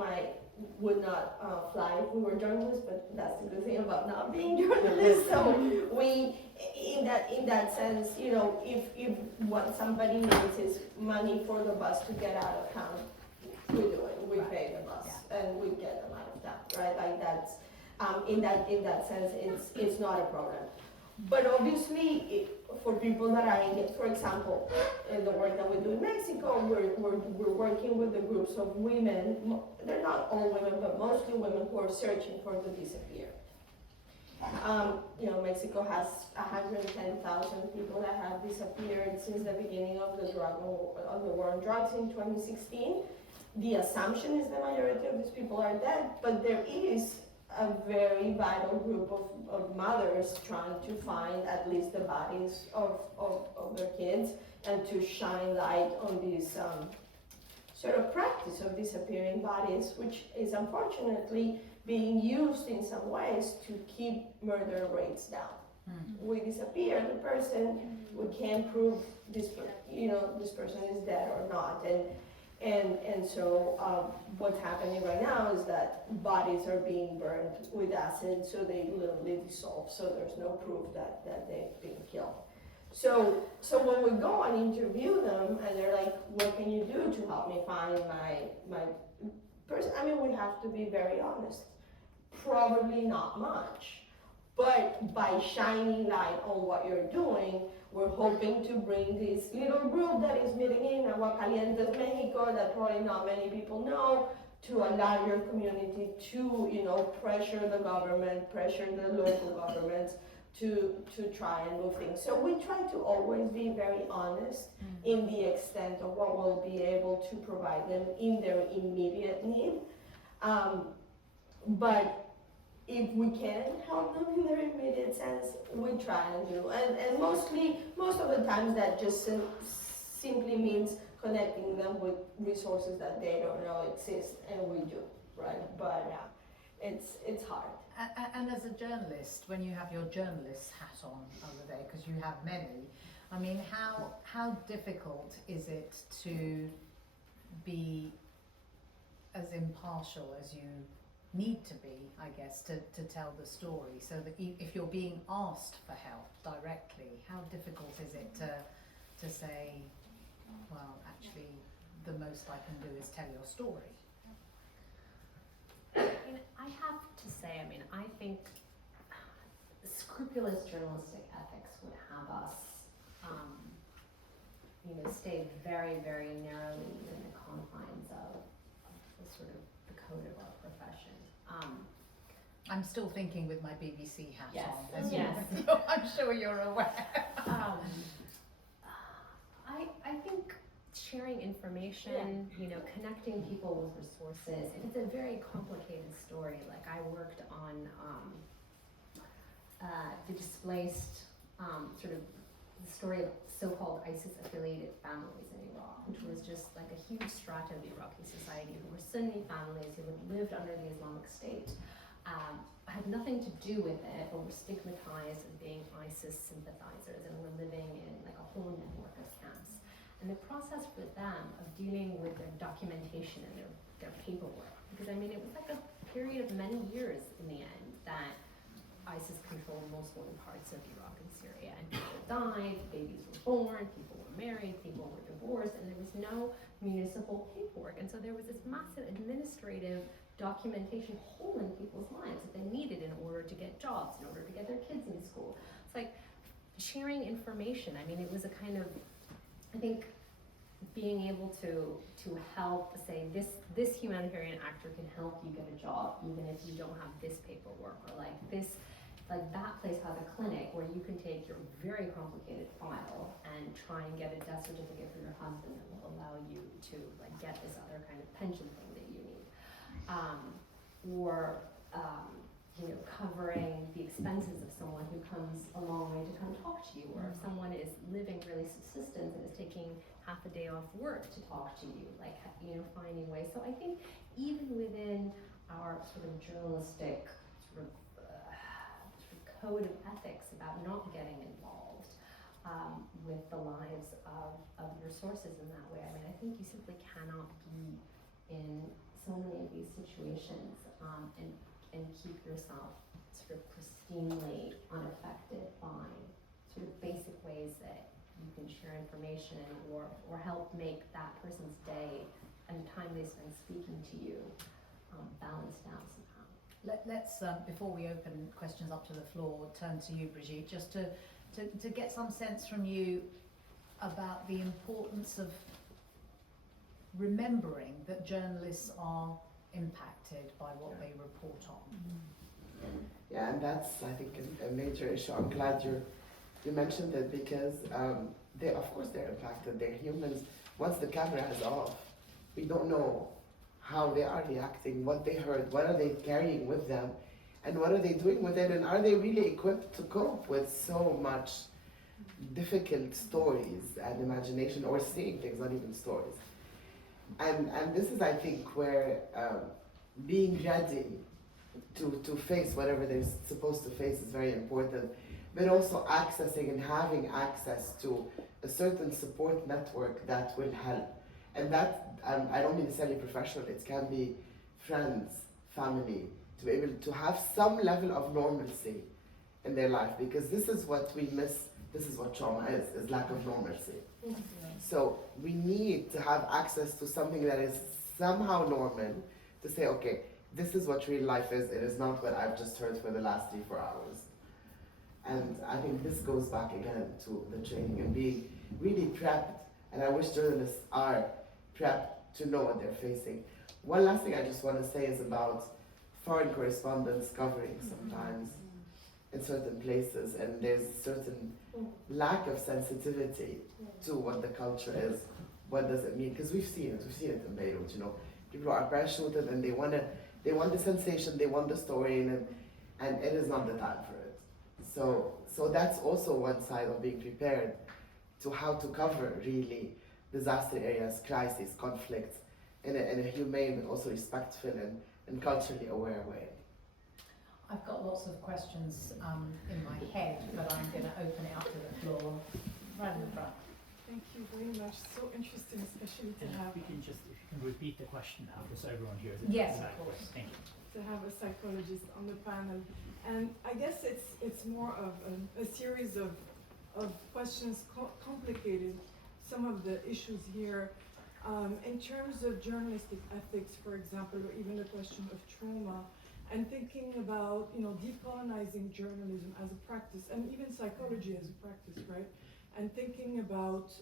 would not fly if we were journalists, but that's the good thing about not being journalists. So we, in that sense, you know, if what somebody needs is money for the bus to get out of town, we do it. We pay the bus and we get them out of town, right? Like that's in that sense, it's not a problem. But obviously, for people that are in it, for example, in the work that we do in Mexico, we're working with the groups of women. They're not all women, but mostly women who are searching for the disappeared. You know, Mexico has 110,000 people that have disappeared since the beginning of the war on drugs in 2016. The assumption is the majority of these people are dead, but there is a very vital group of mothers trying to find at least the bodies of their kids and to shine light on this sort of practice of disappearing bodies, which is unfortunately being used in some ways to keep murder rates down. We disappear the person, we can't prove this person is dead or not. And so what's happening right now is that bodies are being burned with acid, so they literally dissolve, so there's no proof that they've been killed. So when we go and interview them, and they're like, what can you do to help me find my person? I mean, we have to be very honest. Probably not much. But by shining light on what you're doing, we're hoping to bring this little group that is meeting in Aguascalientes, Mexico, that probably not many people know, to a larger community to, you know, pressure the government, pressure the local governments, to try and move things. So we try to always be very honest in the extent of what we'll be able to provide them in their immediate need. But if we can help them in their immediate sense, we try and do. And most of the times that just simply means connecting them with resources that they don't know exist, and we do, right? But it's hard. And as a journalist, when you have your journalist hat on Azadeh, because you have many, I mean, how difficult is it to be as impartial as you need to be, I guess, to tell the story, so that if you're being asked for help directly, how difficult is it to say, well, actually, the most I can do is tell your story? I have to say, I think scrupulous journalistic ethics would have us, stay very, very narrowly within the confines of the sort of the code of our profession. I'm still thinking with my BBC hat Yes. on, as Yes. you know, I'm sure you're aware. I think sharing information, connecting people with resources, if it's a very complicated story, like I worked on the displaced, sort of the story of so-called ISIS-affiliated families in Iraq, which was just like a huge strata of Iraqi society who were Sunni families who had lived under the Islamic State, had nothing to do with it, but were stigmatized as being ISIS sympathizers and were living in like a whole network of camps. And the process for them of dealing with their documentation and their paperwork, because it was like a period of many years in the end that ISIS controlled most parts of Iraq and Syria, and people died, babies were born, people were married, people were divorced, and there was no municipal paperwork. And so there was this massive administrative documentation hole in people's lives that they needed in order to get jobs, in order to get their kids in school. It's like sharing information. It was a kind of, I think, being able to help say this humanitarian actor can help you get a job even if you don't have this paperwork, or like that place has a clinic where you can take your very complicated file and try and get a death certificate for your husband that will allow you to like get this other kind of pension thing that you need, or covering the expenses of someone who comes a long way to come talk to you, or if someone is living really subsistence and is taking half a day off work to talk to you, finding ways. So I think even within our sort of journalistic sort of code of ethics about not getting involved with the lives of your sources in that way, I think you simply cannot be in so many of these situations and keep yourself sort of pristinely unaffected by sort of basic ways that you can share information or help make that person's day and the time they spend speaking to you balanced out somehow. Let's before we open questions up to the floor, turn to you, Brigitte, just to get some sense from you about the importance of remembering that journalists are impacted by what they report on. Yeah, and that's, I think, a major issue. I'm glad you mentioned it, because of course they're impacted. They're humans. Once the camera is off, we don't know how they are reacting, what they heard, what are they carrying with them, and what are they doing with it, and are they really equipped to cope with so much difficult stories and imagination, or seeing things, not even stories. And this is, I think, where being ready to face whatever they're supposed to face is very important, but also accessing and having access to a certain support network that will help. And that, I don't mean necessarily professional, it can be friends, family, to be able to have some level of normalcy in their life, because this is what we miss, this is what trauma is lack of normalcy. So we need to have access to something that is somehow normal, to say, okay, this is what real life is, it is not what I've just heard for the last 3-4 hours. And I think this goes back again to the training and being really prepped, and I wish journalists are prepped to know what they're facing. One last thing I just want to say is about foreign correspondents covering sometimes in certain places, and there's certain lack of sensitivity to what the culture is. What does it mean? Because we've seen it in Beirut. You know, people are parachuted and they want the sensation, they want the story, and it is not the time for it. So that's also one side of being prepared to how to cover really disaster areas, crises, conflicts in a humane but also respectful and culturally aware way. I've got lots of questions in my head, but I'm going to open it up to the floor. Right in the front. Thank you very much. So interesting, especially to have If you can repeat the question now, so everyone hears it. Yes, of course. Thank you. to have a psychologist on the panel, and I guess it's more of a series of questions, complicated some of the issues here. In terms of journalistic ethics, for example, or even the question of trauma, and thinking about, you know, decolonizing journalism as a practice, and even psychology as a practice, right? And thinking about,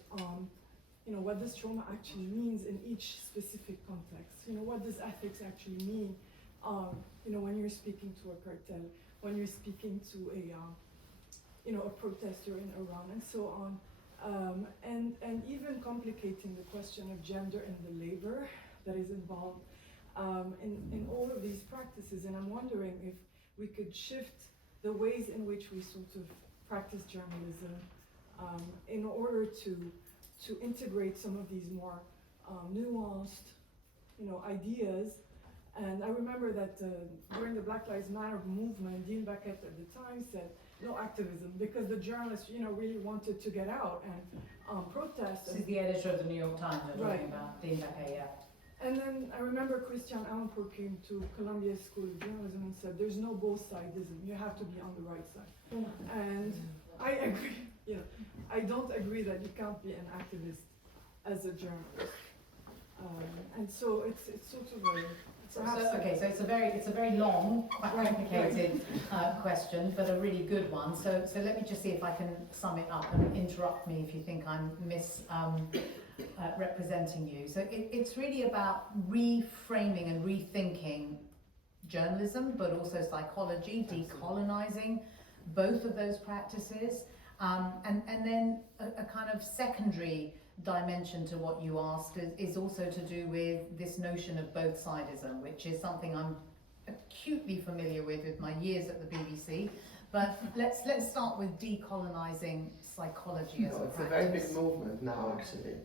you know, what does trauma actually means in each specific context? You know, what does ethics actually mean? You know, when you're speaking to a cartel, when you're speaking to a, you know, a protester in Iran, and so on. And even complicating the question of gender and the labor that is involved in all of these practices. And I'm wondering if we could shift the ways in which we sort of practice journalism in order to integrate some of these more nuanced, you know, ideas. And I remember that during the Black Lives Matter movement, Dean Beckett at the time said, no activism, because the journalists, you know, really wanted to get out and protest. This is the editor of the New York Times we're Right. talking about, Dean Beckett, yeah. And then I remember Christian Amanpour came to Columbia School of Journalism and said, there's no both sidism, you have to be on the right side. And I agree, you know, I don't agree that you can't be an activist as a journalist. And so it's sort of a, So it's a very long, quite complicated question, but a really good one. So let me just see if I can sum it up, and interrupt me if you think I'm representing you. So it's really about reframing and rethinking journalism, but also psychology, decolonizing both of those practices, and then a kind of secondary dimension to what you asked is also to do with this notion of both sidism, which is something I'm acutely familiar with my years at the BBC. But let's start with decolonizing psychology as a It's practice. a very big movement now, actually,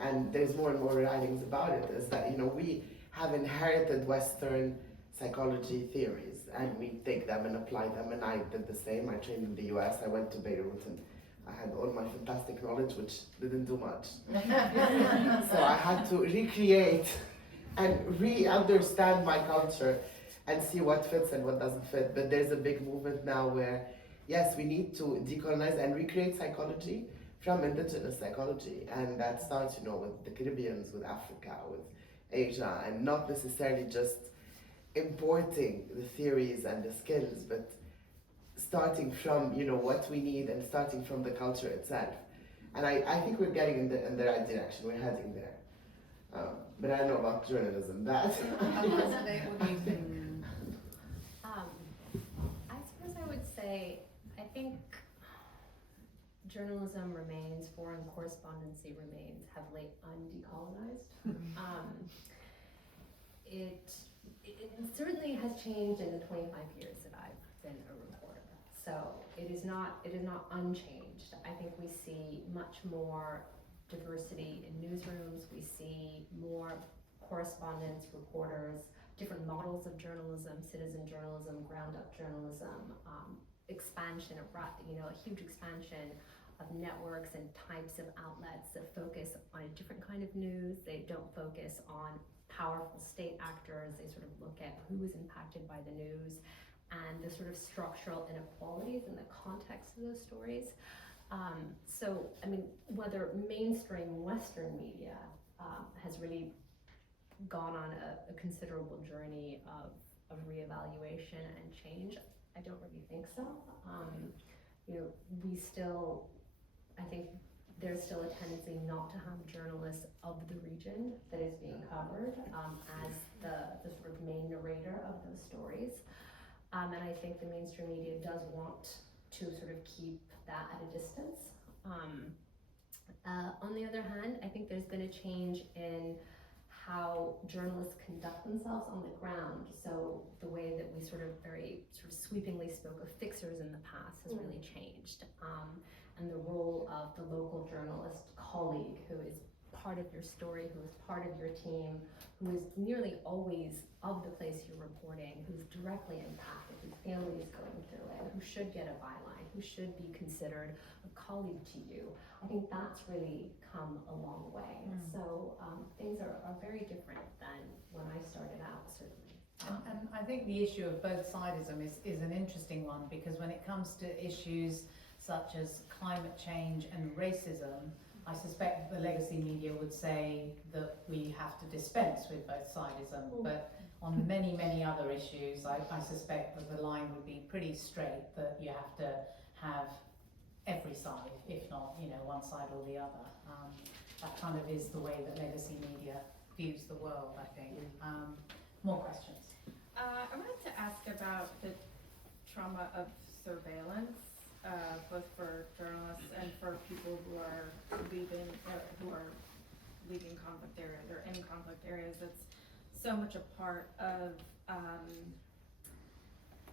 and there's more and more writings about it. Is that, you know, we have inherited Western psychology theories and we take them and apply them, and I did the same. I trained in the US, I went to Beirut, and I had all my fantastic knowledge, which didn't do much. So I had to recreate and re-understand my culture and see what fits and what doesn't fit. But there's a big movement now where, yes, we need to decolonize and recreate psychology from indigenous psychology. And that starts, you know, with the Caribbeans, with Africa, with Asia, and not necessarily just importing the theories and the skills, but starting from, you know, what we need and starting from the culture itself. And I think we're getting in the right direction, we're heading there. But I don't know about journalism, that. What do you think? I suppose I would say, I think journalism remains, foreign correspondency remains heavily undecolonized. It certainly has changed in the 25 years that I've been a reporter. So it is not unchanged. I think we see much more diversity in newsrooms. We see more correspondents, reporters, different models of journalism, citizen journalism, ground-up journalism, expansion of, you know, a huge expansion of networks and types of outlets that focus on a different kind of news. They don't focus on powerful state actors. They sort of look at who is impacted by the news and the sort of structural inequalities in the context of those stories. So, I mean, whether mainstream Western media has really gone on a considerable journey of reevaluation and change, I don't really think so. You know, we still, I think there's still a tendency not to have journalists of the region that is being covered as the sort of main narrator of those stories. And I think the mainstream media does want to sort of keep that at a distance. On the other hand, I think there's been a change in how journalists conduct themselves on the ground. So the way that we sort of very sort of sweepingly spoke of fixers in the past has really changed. And the role of the local journalist colleague who is part of your story, who is part of your team, who is nearly always of the place you're reporting, who's directly impacted, whose family is going through it, who should get a byline, who should be considered a colleague to you. I think that's really come a long way. So things are very different than when I started out, certainly. And I think the issue of both sidism is an interesting one, because when it comes to issues such as climate change and racism, I suspect the legacy media would say that we have to dispense with both sidism, but on many, many other issues, I suspect that the line would be pretty straight, that you have to have every side, if not, one side or the other. That kind of is the way that legacy media views the world, I think. More questions? I wanted to ask about the trauma of surveillance, both for journalists and for people who are leaving conflict areas or in conflict areas. That's so much a part of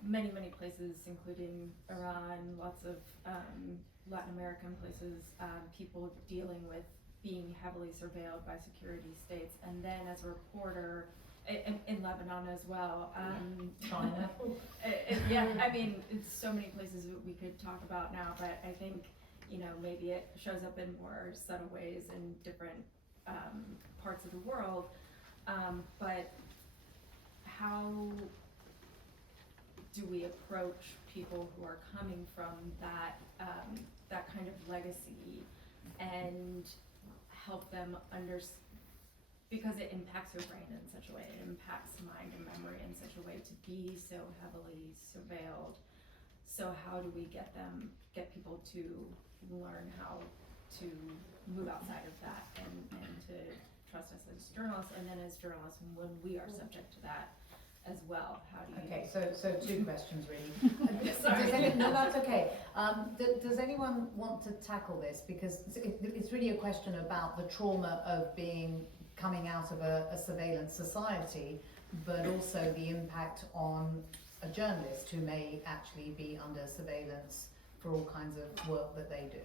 many, many places, including Iran, lots of Latin American places, people dealing with being heavily surveilled by security states. And then as a reporter, in Lebanon as well. China. Yeah, I mean, it's so many places that we could talk about now, but I think, maybe it shows up in more subtle ways in different parts of the world. But how do we approach people who are coming from that kind of legacy and help them understand, because it impacts your brain in such a way, it impacts mind and memory in such a way to be so heavily surveilled. So how do we get people to learn how to move outside of that and to trust us as journalists, and then as journalists when we are subject to that as well? How do you? Okay, so two questions really. Sorry. No, that's okay. Does anyone want to tackle this? Because it's really a question about the trauma of coming out of a surveillance society, but also the impact on a journalist who may actually be under surveillance for all kinds of work that they do.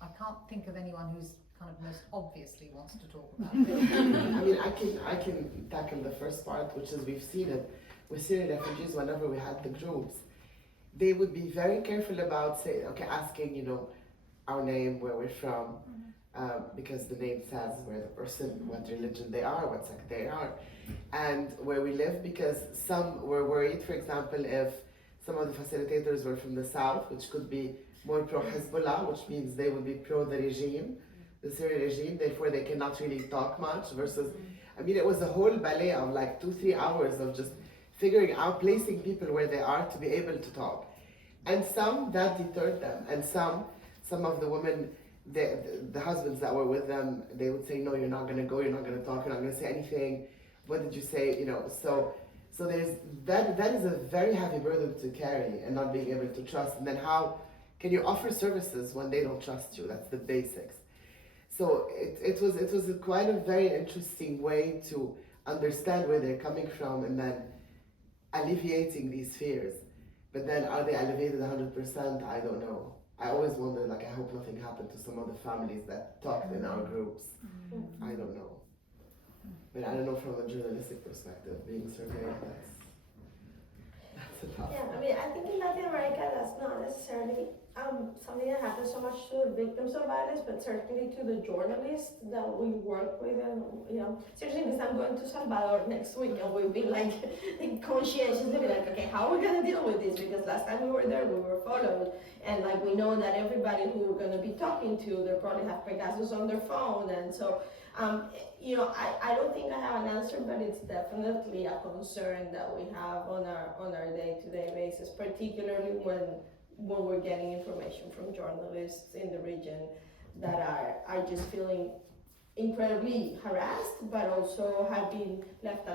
I can't think of anyone who's kind of most obviously wants to talk about it. I mean, I can tackle the first part, which is we've seen it with Syrian refugees. Whenever we had the groups, they would be very careful about asking, our name, where we're from, because the name says where the person, what religion they are, what sect they are, and where we live, because some were worried, for example, if some of the facilitators were from the south, which could be more pro-Hezbollah, which means they would be pro the regime, the Syrian regime, therefore they cannot really talk much, versus, I mean, it was a whole ballet of like 2-3 hours of just figuring out, placing people where they are to be able to talk. And some, that deterred them, and some of the women, the husbands that were with them, they would say, no, you're not going to go, you're not going to talk, you're not going to say anything, what did you say, so there's that is a very heavy burden to carry, and not being able to trust. And then how can you offer services when they don't trust you? That's the basics. So it was quite a very interesting way to understand where they're coming from, and then alleviating these fears. But then are they alleviated 100%? I don't know. I always wonder, I hope nothing happened to some of the families that talked in our groups. I don't know. But I don't know from a journalistic perspective, being surveilled, that's a tough. Yeah, I mean, I think in Latin America, that's not necessarily something that happens so much to the victims of violence, but certainly to the journalists that we work with. And, seriously, because I'm going to Salvador next week, and we've been conscientiously okay, how are we going to deal with this? Because last time we were there, we were followed. And we know that everybody who we're going to be talking to, they probably have Pegasus on their phone. And so, I don't think I have an answer, but it's definitely a concern that we have on our day-to-day basis, particularly when we're getting information from journalists in the region that are just feeling incredibly harassed, but also have been left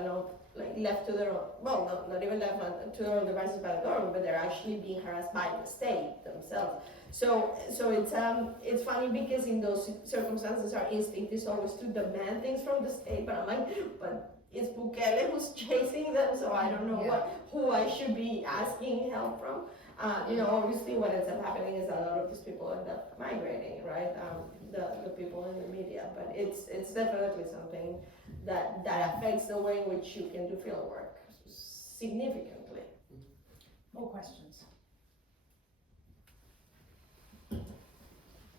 like left to their own, well, not even left to their own devices by the government, but they're actually being harassed by the state themselves. So it's funny because in those circumstances our instinct is always to demand things from the state, but I'm like, but it's Bukele who's chasing them, so I don't know who I should be asking help from. Obviously what ends up happening is a lot of these people end up migrating, right? The people in the media, but it's definitely something that affects the way in which you can do field work significantly. More questions?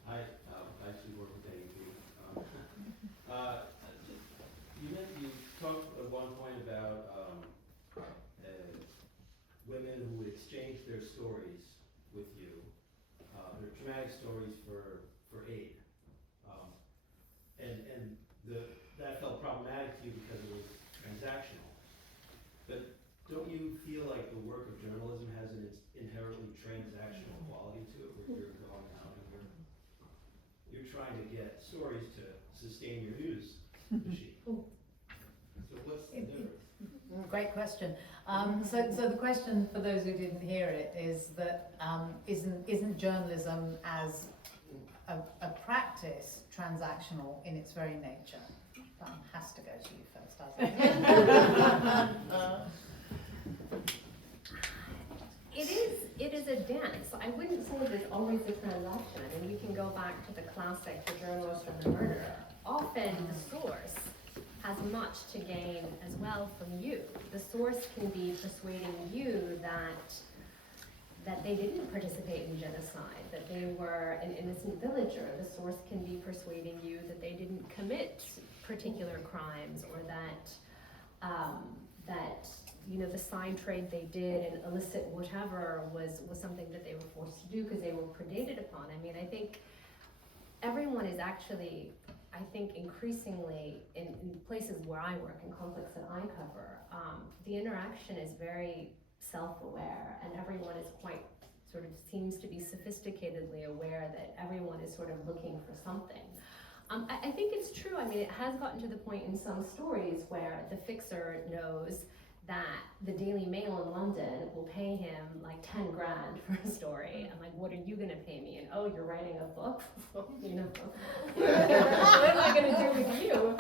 I actually work with AEP. You talked at one point about women who would exchange their stories with you, their traumatic stories for aid, and that felt problematic to you because it was transactional. But don't you feel like the work of journalism has an inherently transactional quality to it, where you're going out and you're trying to get stories to sustain your news machine? So what's the difference? Great question. So the question, for those who didn't hear it, is that isn't journalism as a practice transactional in its very nature? That has to go to you first, It is a dance. I wouldn't say there's always a transaction. I mean, we can go back to the classic, the journalist and the murderer. Often the source has much to gain as well from you. The source can be persuading you that they didn't participate in genocide, that they were an innocent villager. The source can be persuading you that they didn't commit particular crimes, or that the side trade they did and illicit whatever was something that they were forced to do because they were predated upon. I mean, I think everyone is actually, increasingly in places where I work, in conflicts that I cover, the interaction is very self-aware, and everyone is quite seems to be sophisticatedly aware that everyone is looking for something. I think it's true. I mean, it has gotten to the point in some stories where the fixer knows that the Daily Mail in London will pay him like 10 grand for a story. I'm like, what are you gonna pay me? And oh, you're writing a book? What am I gonna do with you?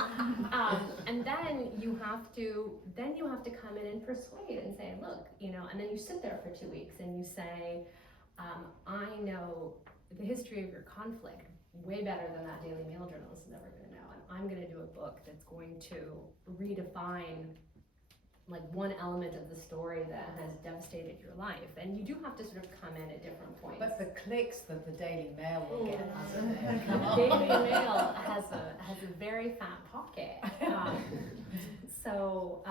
And then you have to come in and persuade and say, look, and then you sit there for 2 weeks and you say, I know the history of your conflict way better than that Daily Mail journalist is ever gonna know. And I'm gonna do a book that's going to redefine like one element of the story that has devastated your life, and you do have to come in at different points. But the clicks that the Daily Mail will get, The Daily Mail has a very fat pocket. So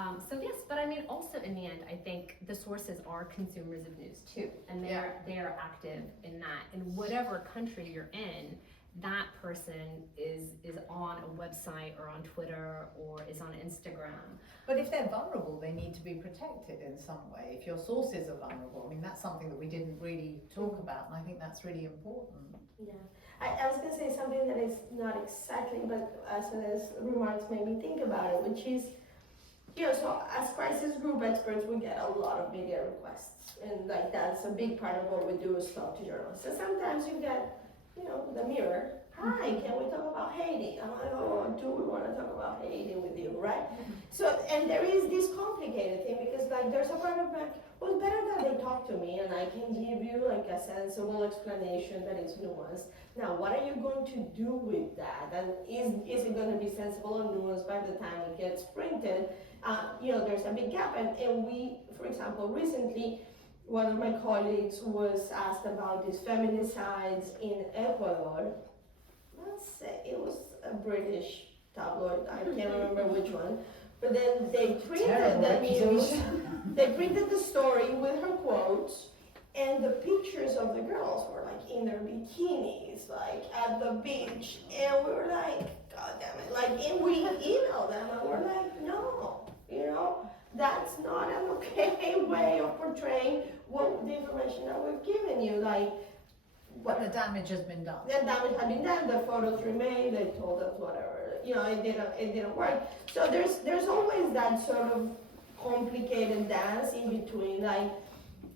yes, but I mean, also in the end, I think the sources are consumers of news too, and they are active in that. In whatever country you're in, that person is on a website or on Twitter or is on Instagram. But if they're vulnerable, they need to be protected in some way. If your sources are vulnerable, I mean, that's something that we didn't really talk about, and I think that's really important. Yeah, I was going to say something that is not exactly, but as remarks made me think about it, which is, so as crisis group experts, we get a lot of media requests, and like that's a big part of what we do is talk to journalists. And sometimes you get, the Mirror, hi, can we talk about Haiti? I'm like, oh, do we want to talk about Haiti with you, right? So, and there is this complicated thing because like there's a part of like, well, it's better that they talk to me and I can give you like a sensible explanation that is nuanced. Now, what are you going to do with that? And is it going to be sensible and nuanced by the time it gets printed? There's a big gap. And we, for example, recently, one of my colleagues was asked about these feminicides in Ecuador. Let's say it was a British tabloid, I can't remember which one. But then they printed the news, they printed the story with her quotes, and the pictures of the girls were like in their bikinis, like at the beach. And we were like, God damn it. Like, and we emailed them and we're like, no, that's not an okay way of portraying the information that we've given you. Like, But the damage has been done. The damage had been done, the photos remained, they told us whatever, it didn't work. So there's always that sort of complicated dance in between, like,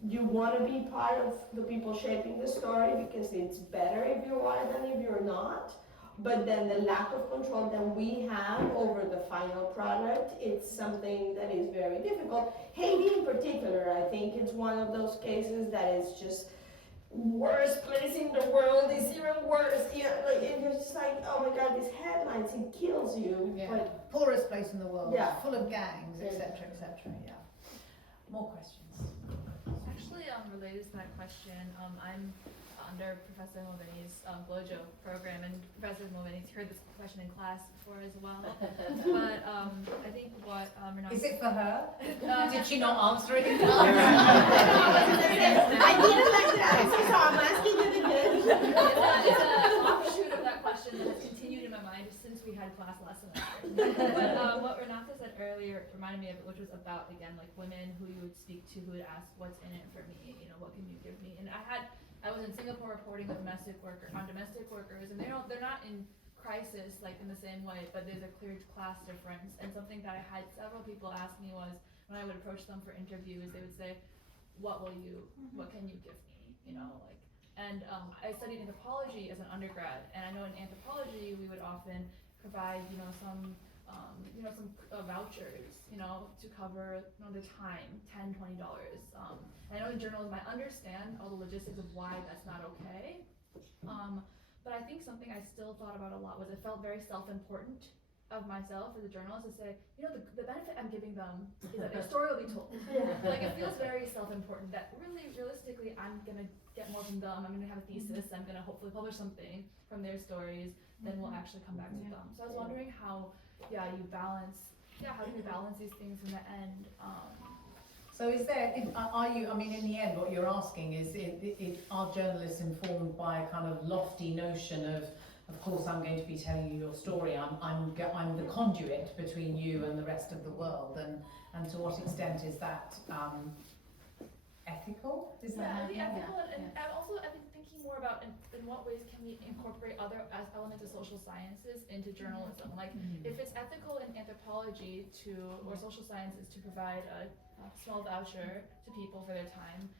you want to be part of the people shaping the story because it's better if you are than if you're not. But then the lack of control that we have over the final product, it's something that is very difficult. Haiti in particular, I think it's one of those cases that is just worst place in the world, is even worse. Yeah, like, and you're just like, oh my God, these headlines, it kills you. Yeah. But Poorest place in the world, Yeah. full of gangs, Yeah. etc., etc. Yeah. More questions. Actually, related to that question, I'm under Professor Moaveni's Blojo program, and Professor Moaveni's heard this question in class before as well. But I think what Renata... Is it for her? Did she not answer it? I didn't like the answer, so I'm asking you again. It's an offshoot of that question that has continued in my mind since we had class last semester. But what Renata said earlier reminded me of it, which was about, again, like women who you would speak to who would ask, what's in it for me? You know, what can you give me? And I was in Singapore reporting on domestic workers, and they're not in crisis like in the same way, but there's a clear class difference. And something that I had several people ask me was, when I would approach them for interviews, they would say, what can you give me? You know, like, and I studied anthropology as an undergrad, and I know in anthropology we would often provide, some vouchers, to cover, the time, $10, $20. I know in journalism, I understand all the logistics of why that's not okay. But I think something I still thought about a lot was it felt very self-important of myself as a journalist to say, the benefit I'm giving them is that their story will be told. Like, it feels very self-important that really, realistically, I'm gonna get more from them. I'm gonna have a thesis. I'm gonna hopefully publish something from their stories. Then we'll actually come back to them. So I was wondering how, how do you balance these things in the end? So is there, in the end, what you're asking is, are journalists informed by a kind of lofty notion of course I'm going to be telling you your story, I'm the conduit between you and the rest of the world, and to what extent is that ethical? Is that ethical, and I've been thinking more about in what ways can we incorporate other elements of social sciences into journalism. Like, if it's ethical in anthropology or social sciences to provide a small voucher to people for their time,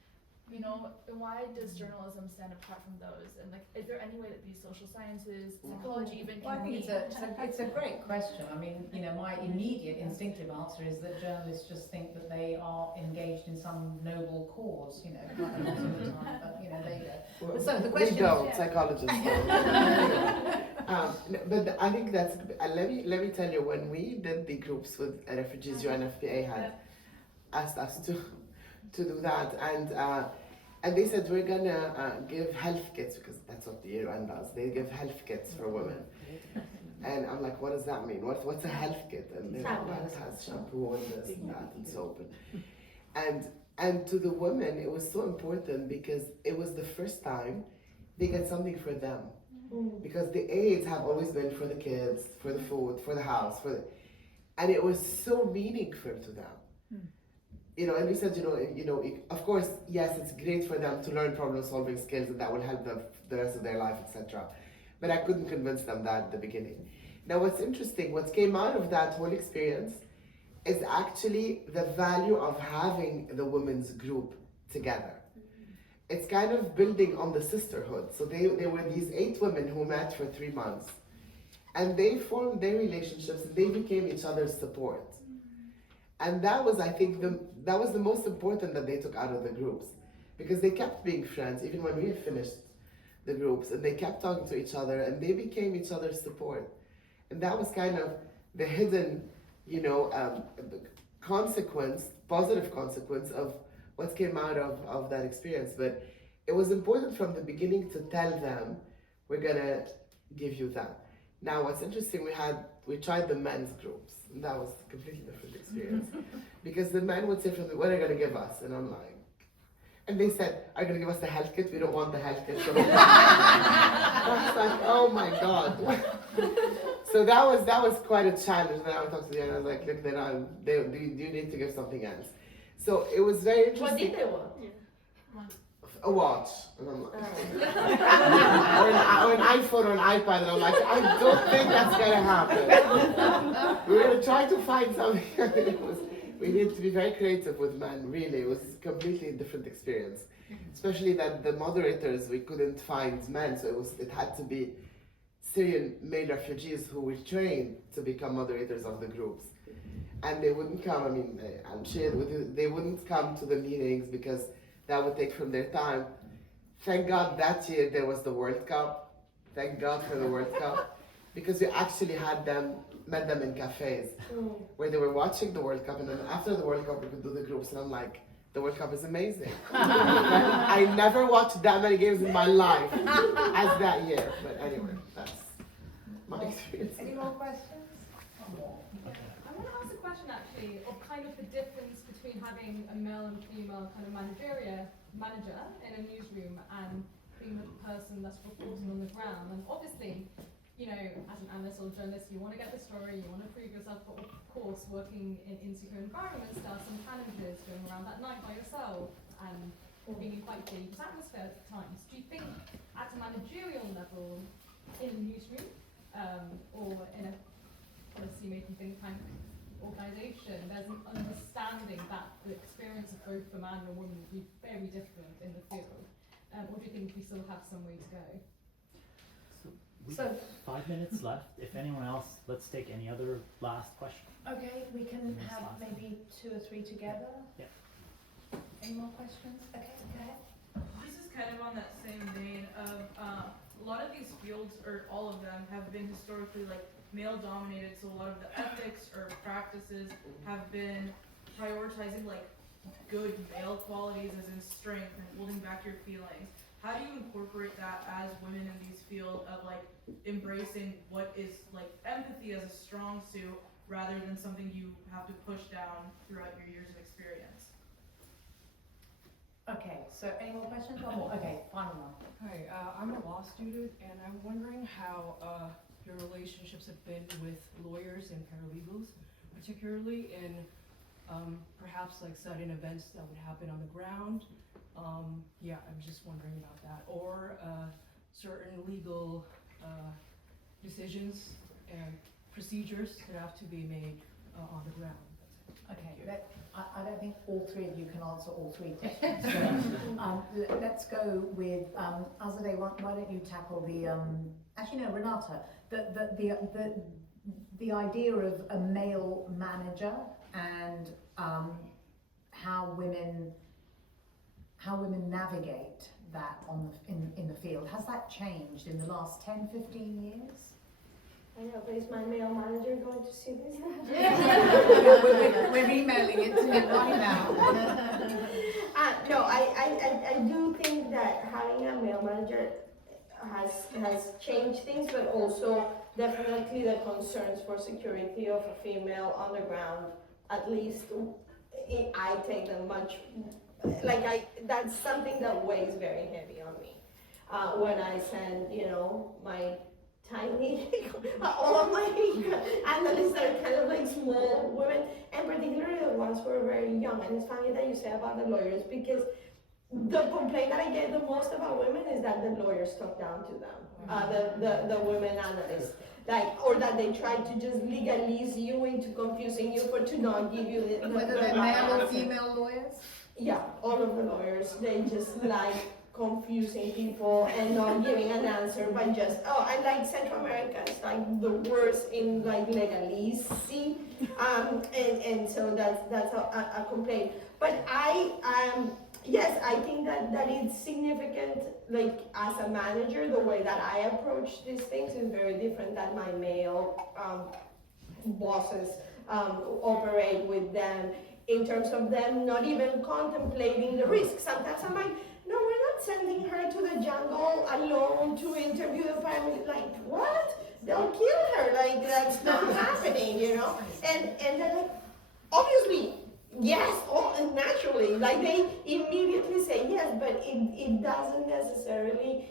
why does journalism stand apart from those? And like, is there any way that these social sciences, psychology even Well, I can think it's a great question. I mean, my immediate instinctive answer is that journalists just think that they are engaged in some noble cause, quite a lot of the time, but there you go. So the question we don't, psychologists don't. But I think that's, let me tell you, when we did the groups with refugees, UNFPA had asked us to do that, and they said, we're gonna give health kits, because that's what the UN does. They give health kits for women. And I'm like, what does that mean? What's a health kit? And they're like, well, it has shampoo and this and that and soap. And to the women, it was so important because it was the first time they get something for them. Because the aids have always been for the kids, for the food, for the house, and it was so meaningful to them. And you said, of course, yes, it's great for them to learn problem-solving skills, and that will help them the rest of their life, etc. But I couldn't convince them that at the beginning. Now, what's interesting, what came out of that whole experience is actually the value of having the women's group together. It's kind of building on the sisterhood. So they were these 8 women who met for 3 months, and they formed their relationships, and they became each other's support. And that was, I think, that was the most important that they took out of the groups, because they kept being friends even when we had finished the groups, and they kept talking to each other, and they became each other's support. And that was kind of the hidden, positive consequence of what came out of that experience. But it was important from the beginning to tell them, we're gonna give you that. Now, what's interesting, we tried the men's groups, and that was a completely different experience. Because the men would say, what are you gonna give us? And I'm like, and they said, are you gonna give us the health kit? We don't want the health kit. I was like, oh my God. So that was quite a challenge. Then I would talk to them, and I was like, look, you need to give something else. So it was very interesting. What did they want? A watch, and I'm like, or an iPhone or an iPad, and I'm like, I don't think that's gonna happen. We're gonna try to find something. we needed to be very creative with men, really. It was a completely different experience. Especially that the moderators, we couldn't find men, so it had to be Syrian male refugees who were trained to become moderators of the groups. And they wouldn't come, I mean, I'm sure they wouldn't come to the meetings because that would take from their time. Thank God that year there was the World Cup. Thank God for the World Cup. Because we actually met them in cafes where they were watching the World Cup, and then after the World Cup we could do the groups, and I'm like, the World Cup is amazing. I never watched that many games in my life as that year. But anyway, that's my experience. Any more questions? I want to ask a question actually of kind of the difference between having a male and female kind of manager in a newsroom and being the person that's reporting on the ground. And obviously, you know, as an analyst or journalist, you want to get the story, you want to prove yourself, but of course, working in insecure environments, there are some challenges going around that night by yourself and being in quite dangerous atmosphere at times. Do you think at a managerial level in a newsroom or in a policy-making think tank organisation, there's an understanding that the experience of both the man and the woman will be very different in the field? Or do you think we still have some way to go? We have 5 minutes left. If anyone else, let's take any other last question. Okay, we can Yes, have last maybe 2 or 3 together. Yeah. Any more questions? Okay, go ahead. This is kind of on that same vein of a lot of these fields, or all of them, have been historically like male dominated, so a lot of the ethics or practices have been prioritizing like good male qualities as in strength and holding back your feelings. How do you incorporate that as women in these fields of like embracing what is like empathy as a strong suit rather than something you have to push down throughout your years of experience? Okay, so any more questions? One more. Okay, final one. Hi, I'm a law student, and I'm wondering how your relationships have been with lawyers and paralegals, particularly in perhaps like sudden events that would happen on the ground. Yeah, I'm just wondering about that, or certain legal decisions and procedures that have to be made on the ground. Okay, I don't think all 3 of you can answer all 3 questions. So, let's go with Azadeh. Why don't you tackle the actually no, Renata, the idea of a male manager and how women navigate that in the field. Has that changed in the last 10, 15 years? I know, but is my male manager going to see this? We're emailing it to him right now. No, I do think that having a male manager has changed things, but also definitely the concerns for security of a female on the ground, at least I take them much, that's something that weighs very heavy on me. When I send, my tiny, all of my analysts are kind of like small women, and particularly the ones who are very young. And it's funny that you say about the lawyers, because the complaint that I get the most about women is that the lawyers talk down to them, the women analysts. Or that they try to just legalize you into confusing you to not give you the Whether they're male or female lawyers? Yeah, all of the lawyers, they just like confusing people and not giving an answer by just, and like Central America is like the worst in like legalese, and so that's a complaint. But yes, I think that it's significant, like as a manager, the way that I approach these things is very different than my male bosses operate with them, in terms of them not even contemplating the risk. Sometimes I'm like, no, we're not sending her to the jungle alone to interview the family. Like, what? They'll kill her. Like, that's not happening, And they're like, obviously, yes, naturally. Like, they immediately say yes, but it doesn't necessarily,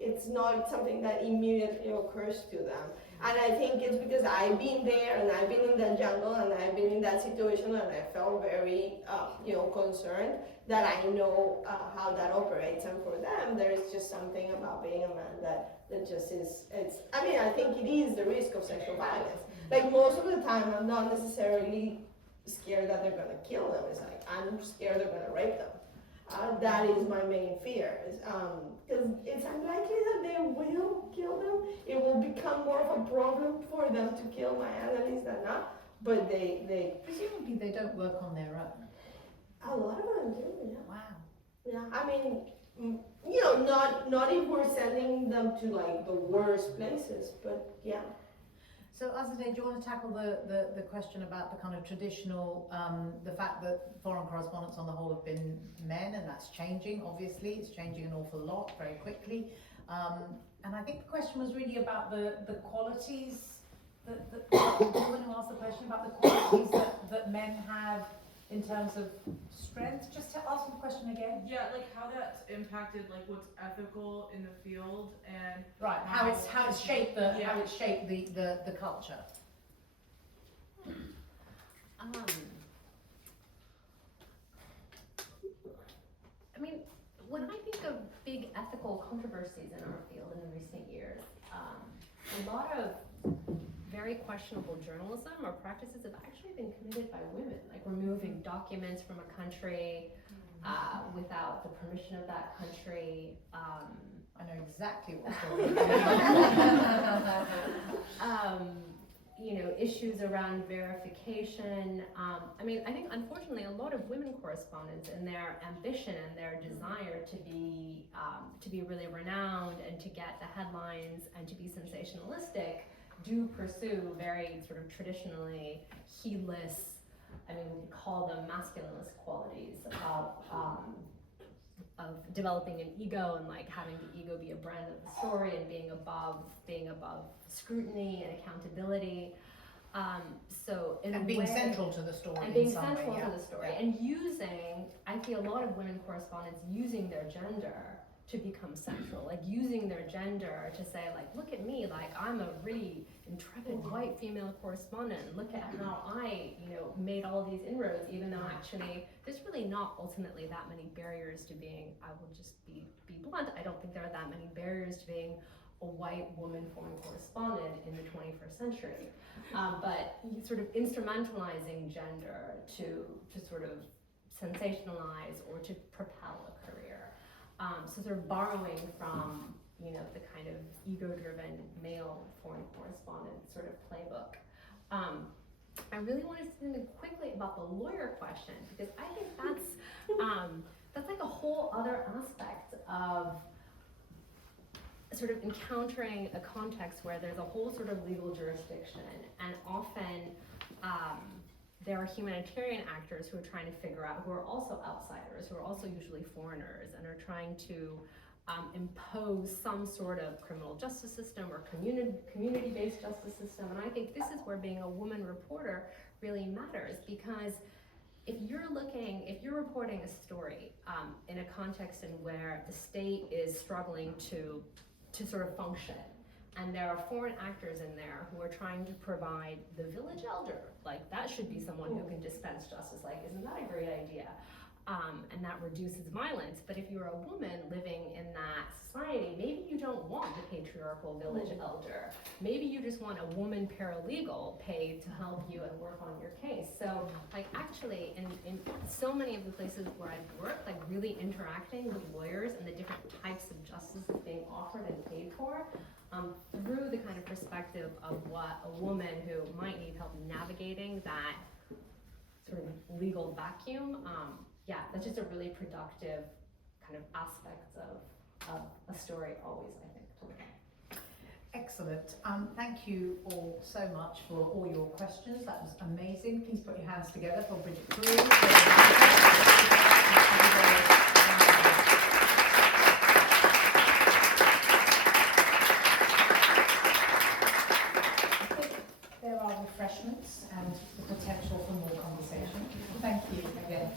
it's not something that immediately occurs to them. And I think it's because I've been there and I've been in the jungle and I've been in that situation and I felt very, concerned that I know how that operates. And for them, there's just something about being a man that just is, I think it is the risk of sexual violence. Like most of the time, I'm not necessarily scared that they're gonna kill them. It's like, I'm scared they're gonna rape them. That is my main fear, because it's unlikely that they will kill them. It will become more of a problem for them to kill my analysts than not, but they Presumably they don't work on their own. a lot of them do, yeah. Wow. Yeah, I mean, not if we're sending them to like the worst places, but yeah. So Azadeh, do you want to tackle the question about the kind of traditional, the fact that foreign correspondents on the whole have been men, and that's changing, obviously, it's changing an awful lot very quickly. And I think the question was really about the qualities, the woman who asked the question about the qualities that men have in terms of strength. Just to ask the question again. Yeah, like how that's impacted like what's ethical in the field and Right, how it's shaped the Yeah. how it's shaped the culture. I mean, when I think of big ethical controversies in our field in the recent years, a lot of very questionable journalism or practices have actually been committed by women, like removing documents from a country without the permission of that country. I know exactly what's going on. Issues around verification. I mean, I think unfortunately a lot of women correspondents in their ambition and their desire to be really renowned and to get the headlines and to be sensationalistic do pursue very sort of traditionally heedless, I mean, we could call them masculinist qualities of developing an ego and like having the ego be a brand of the story and being above scrutiny and accountability. So in and a being way, central to the story. and being in some central way, to the story, yeah. and I see a lot of women correspondents using their gender to become central, like using their gender to say, like, look at me, like I'm a really intrepid white female correspondent. Look at how I, made all these inroads, even though actually there's really not ultimately that many barriers to being. I will just be blunt. I don't think there are that many barriers to being a white woman foreign correspondent in the 21st century. But sort of instrumentalizing gender to sort of sensationalize or to propel a career. So sort of borrowing from, the kind of ego-driven male foreign correspondent sort of playbook. I really want to say something quickly about the lawyer question, because I think that's like a whole other aspect of sort of encountering a context where there's a whole sort of legal jurisdiction, and often there are humanitarian actors who are trying to figure out, who are also outsiders, who are also usually foreigners, and are trying to impose some sort of criminal justice system or community-based justice system. And I think this is where being a woman reporter really matters, because if you're reporting a story in a context in where the state is struggling to sort of function, and there are foreign actors in there who are trying to provide the village elder, like that should be someone who can dispense justice, like isn't that a great idea? And that reduces violence. But if you're a woman living in that society, maybe you don't want the patriarchal village elder. Maybe you just want a woman paralegal paid to help you and work on your case. So like actually in so many of the places where I've worked, like really interacting with lawyers and the different types of justice that's being offered and paid for, through the kind of perspective of what a woman who might need help navigating that sort of legal vacuum, that's just a really productive kind of aspect of a story always, I think, to look at. Excellent. Thank you all so much for all your questions. That was amazing. Please put your hands together for Brigitte Khoury. There are refreshments and the potential for more conversation. Thank you again.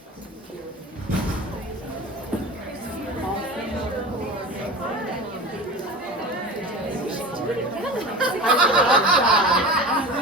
I love that.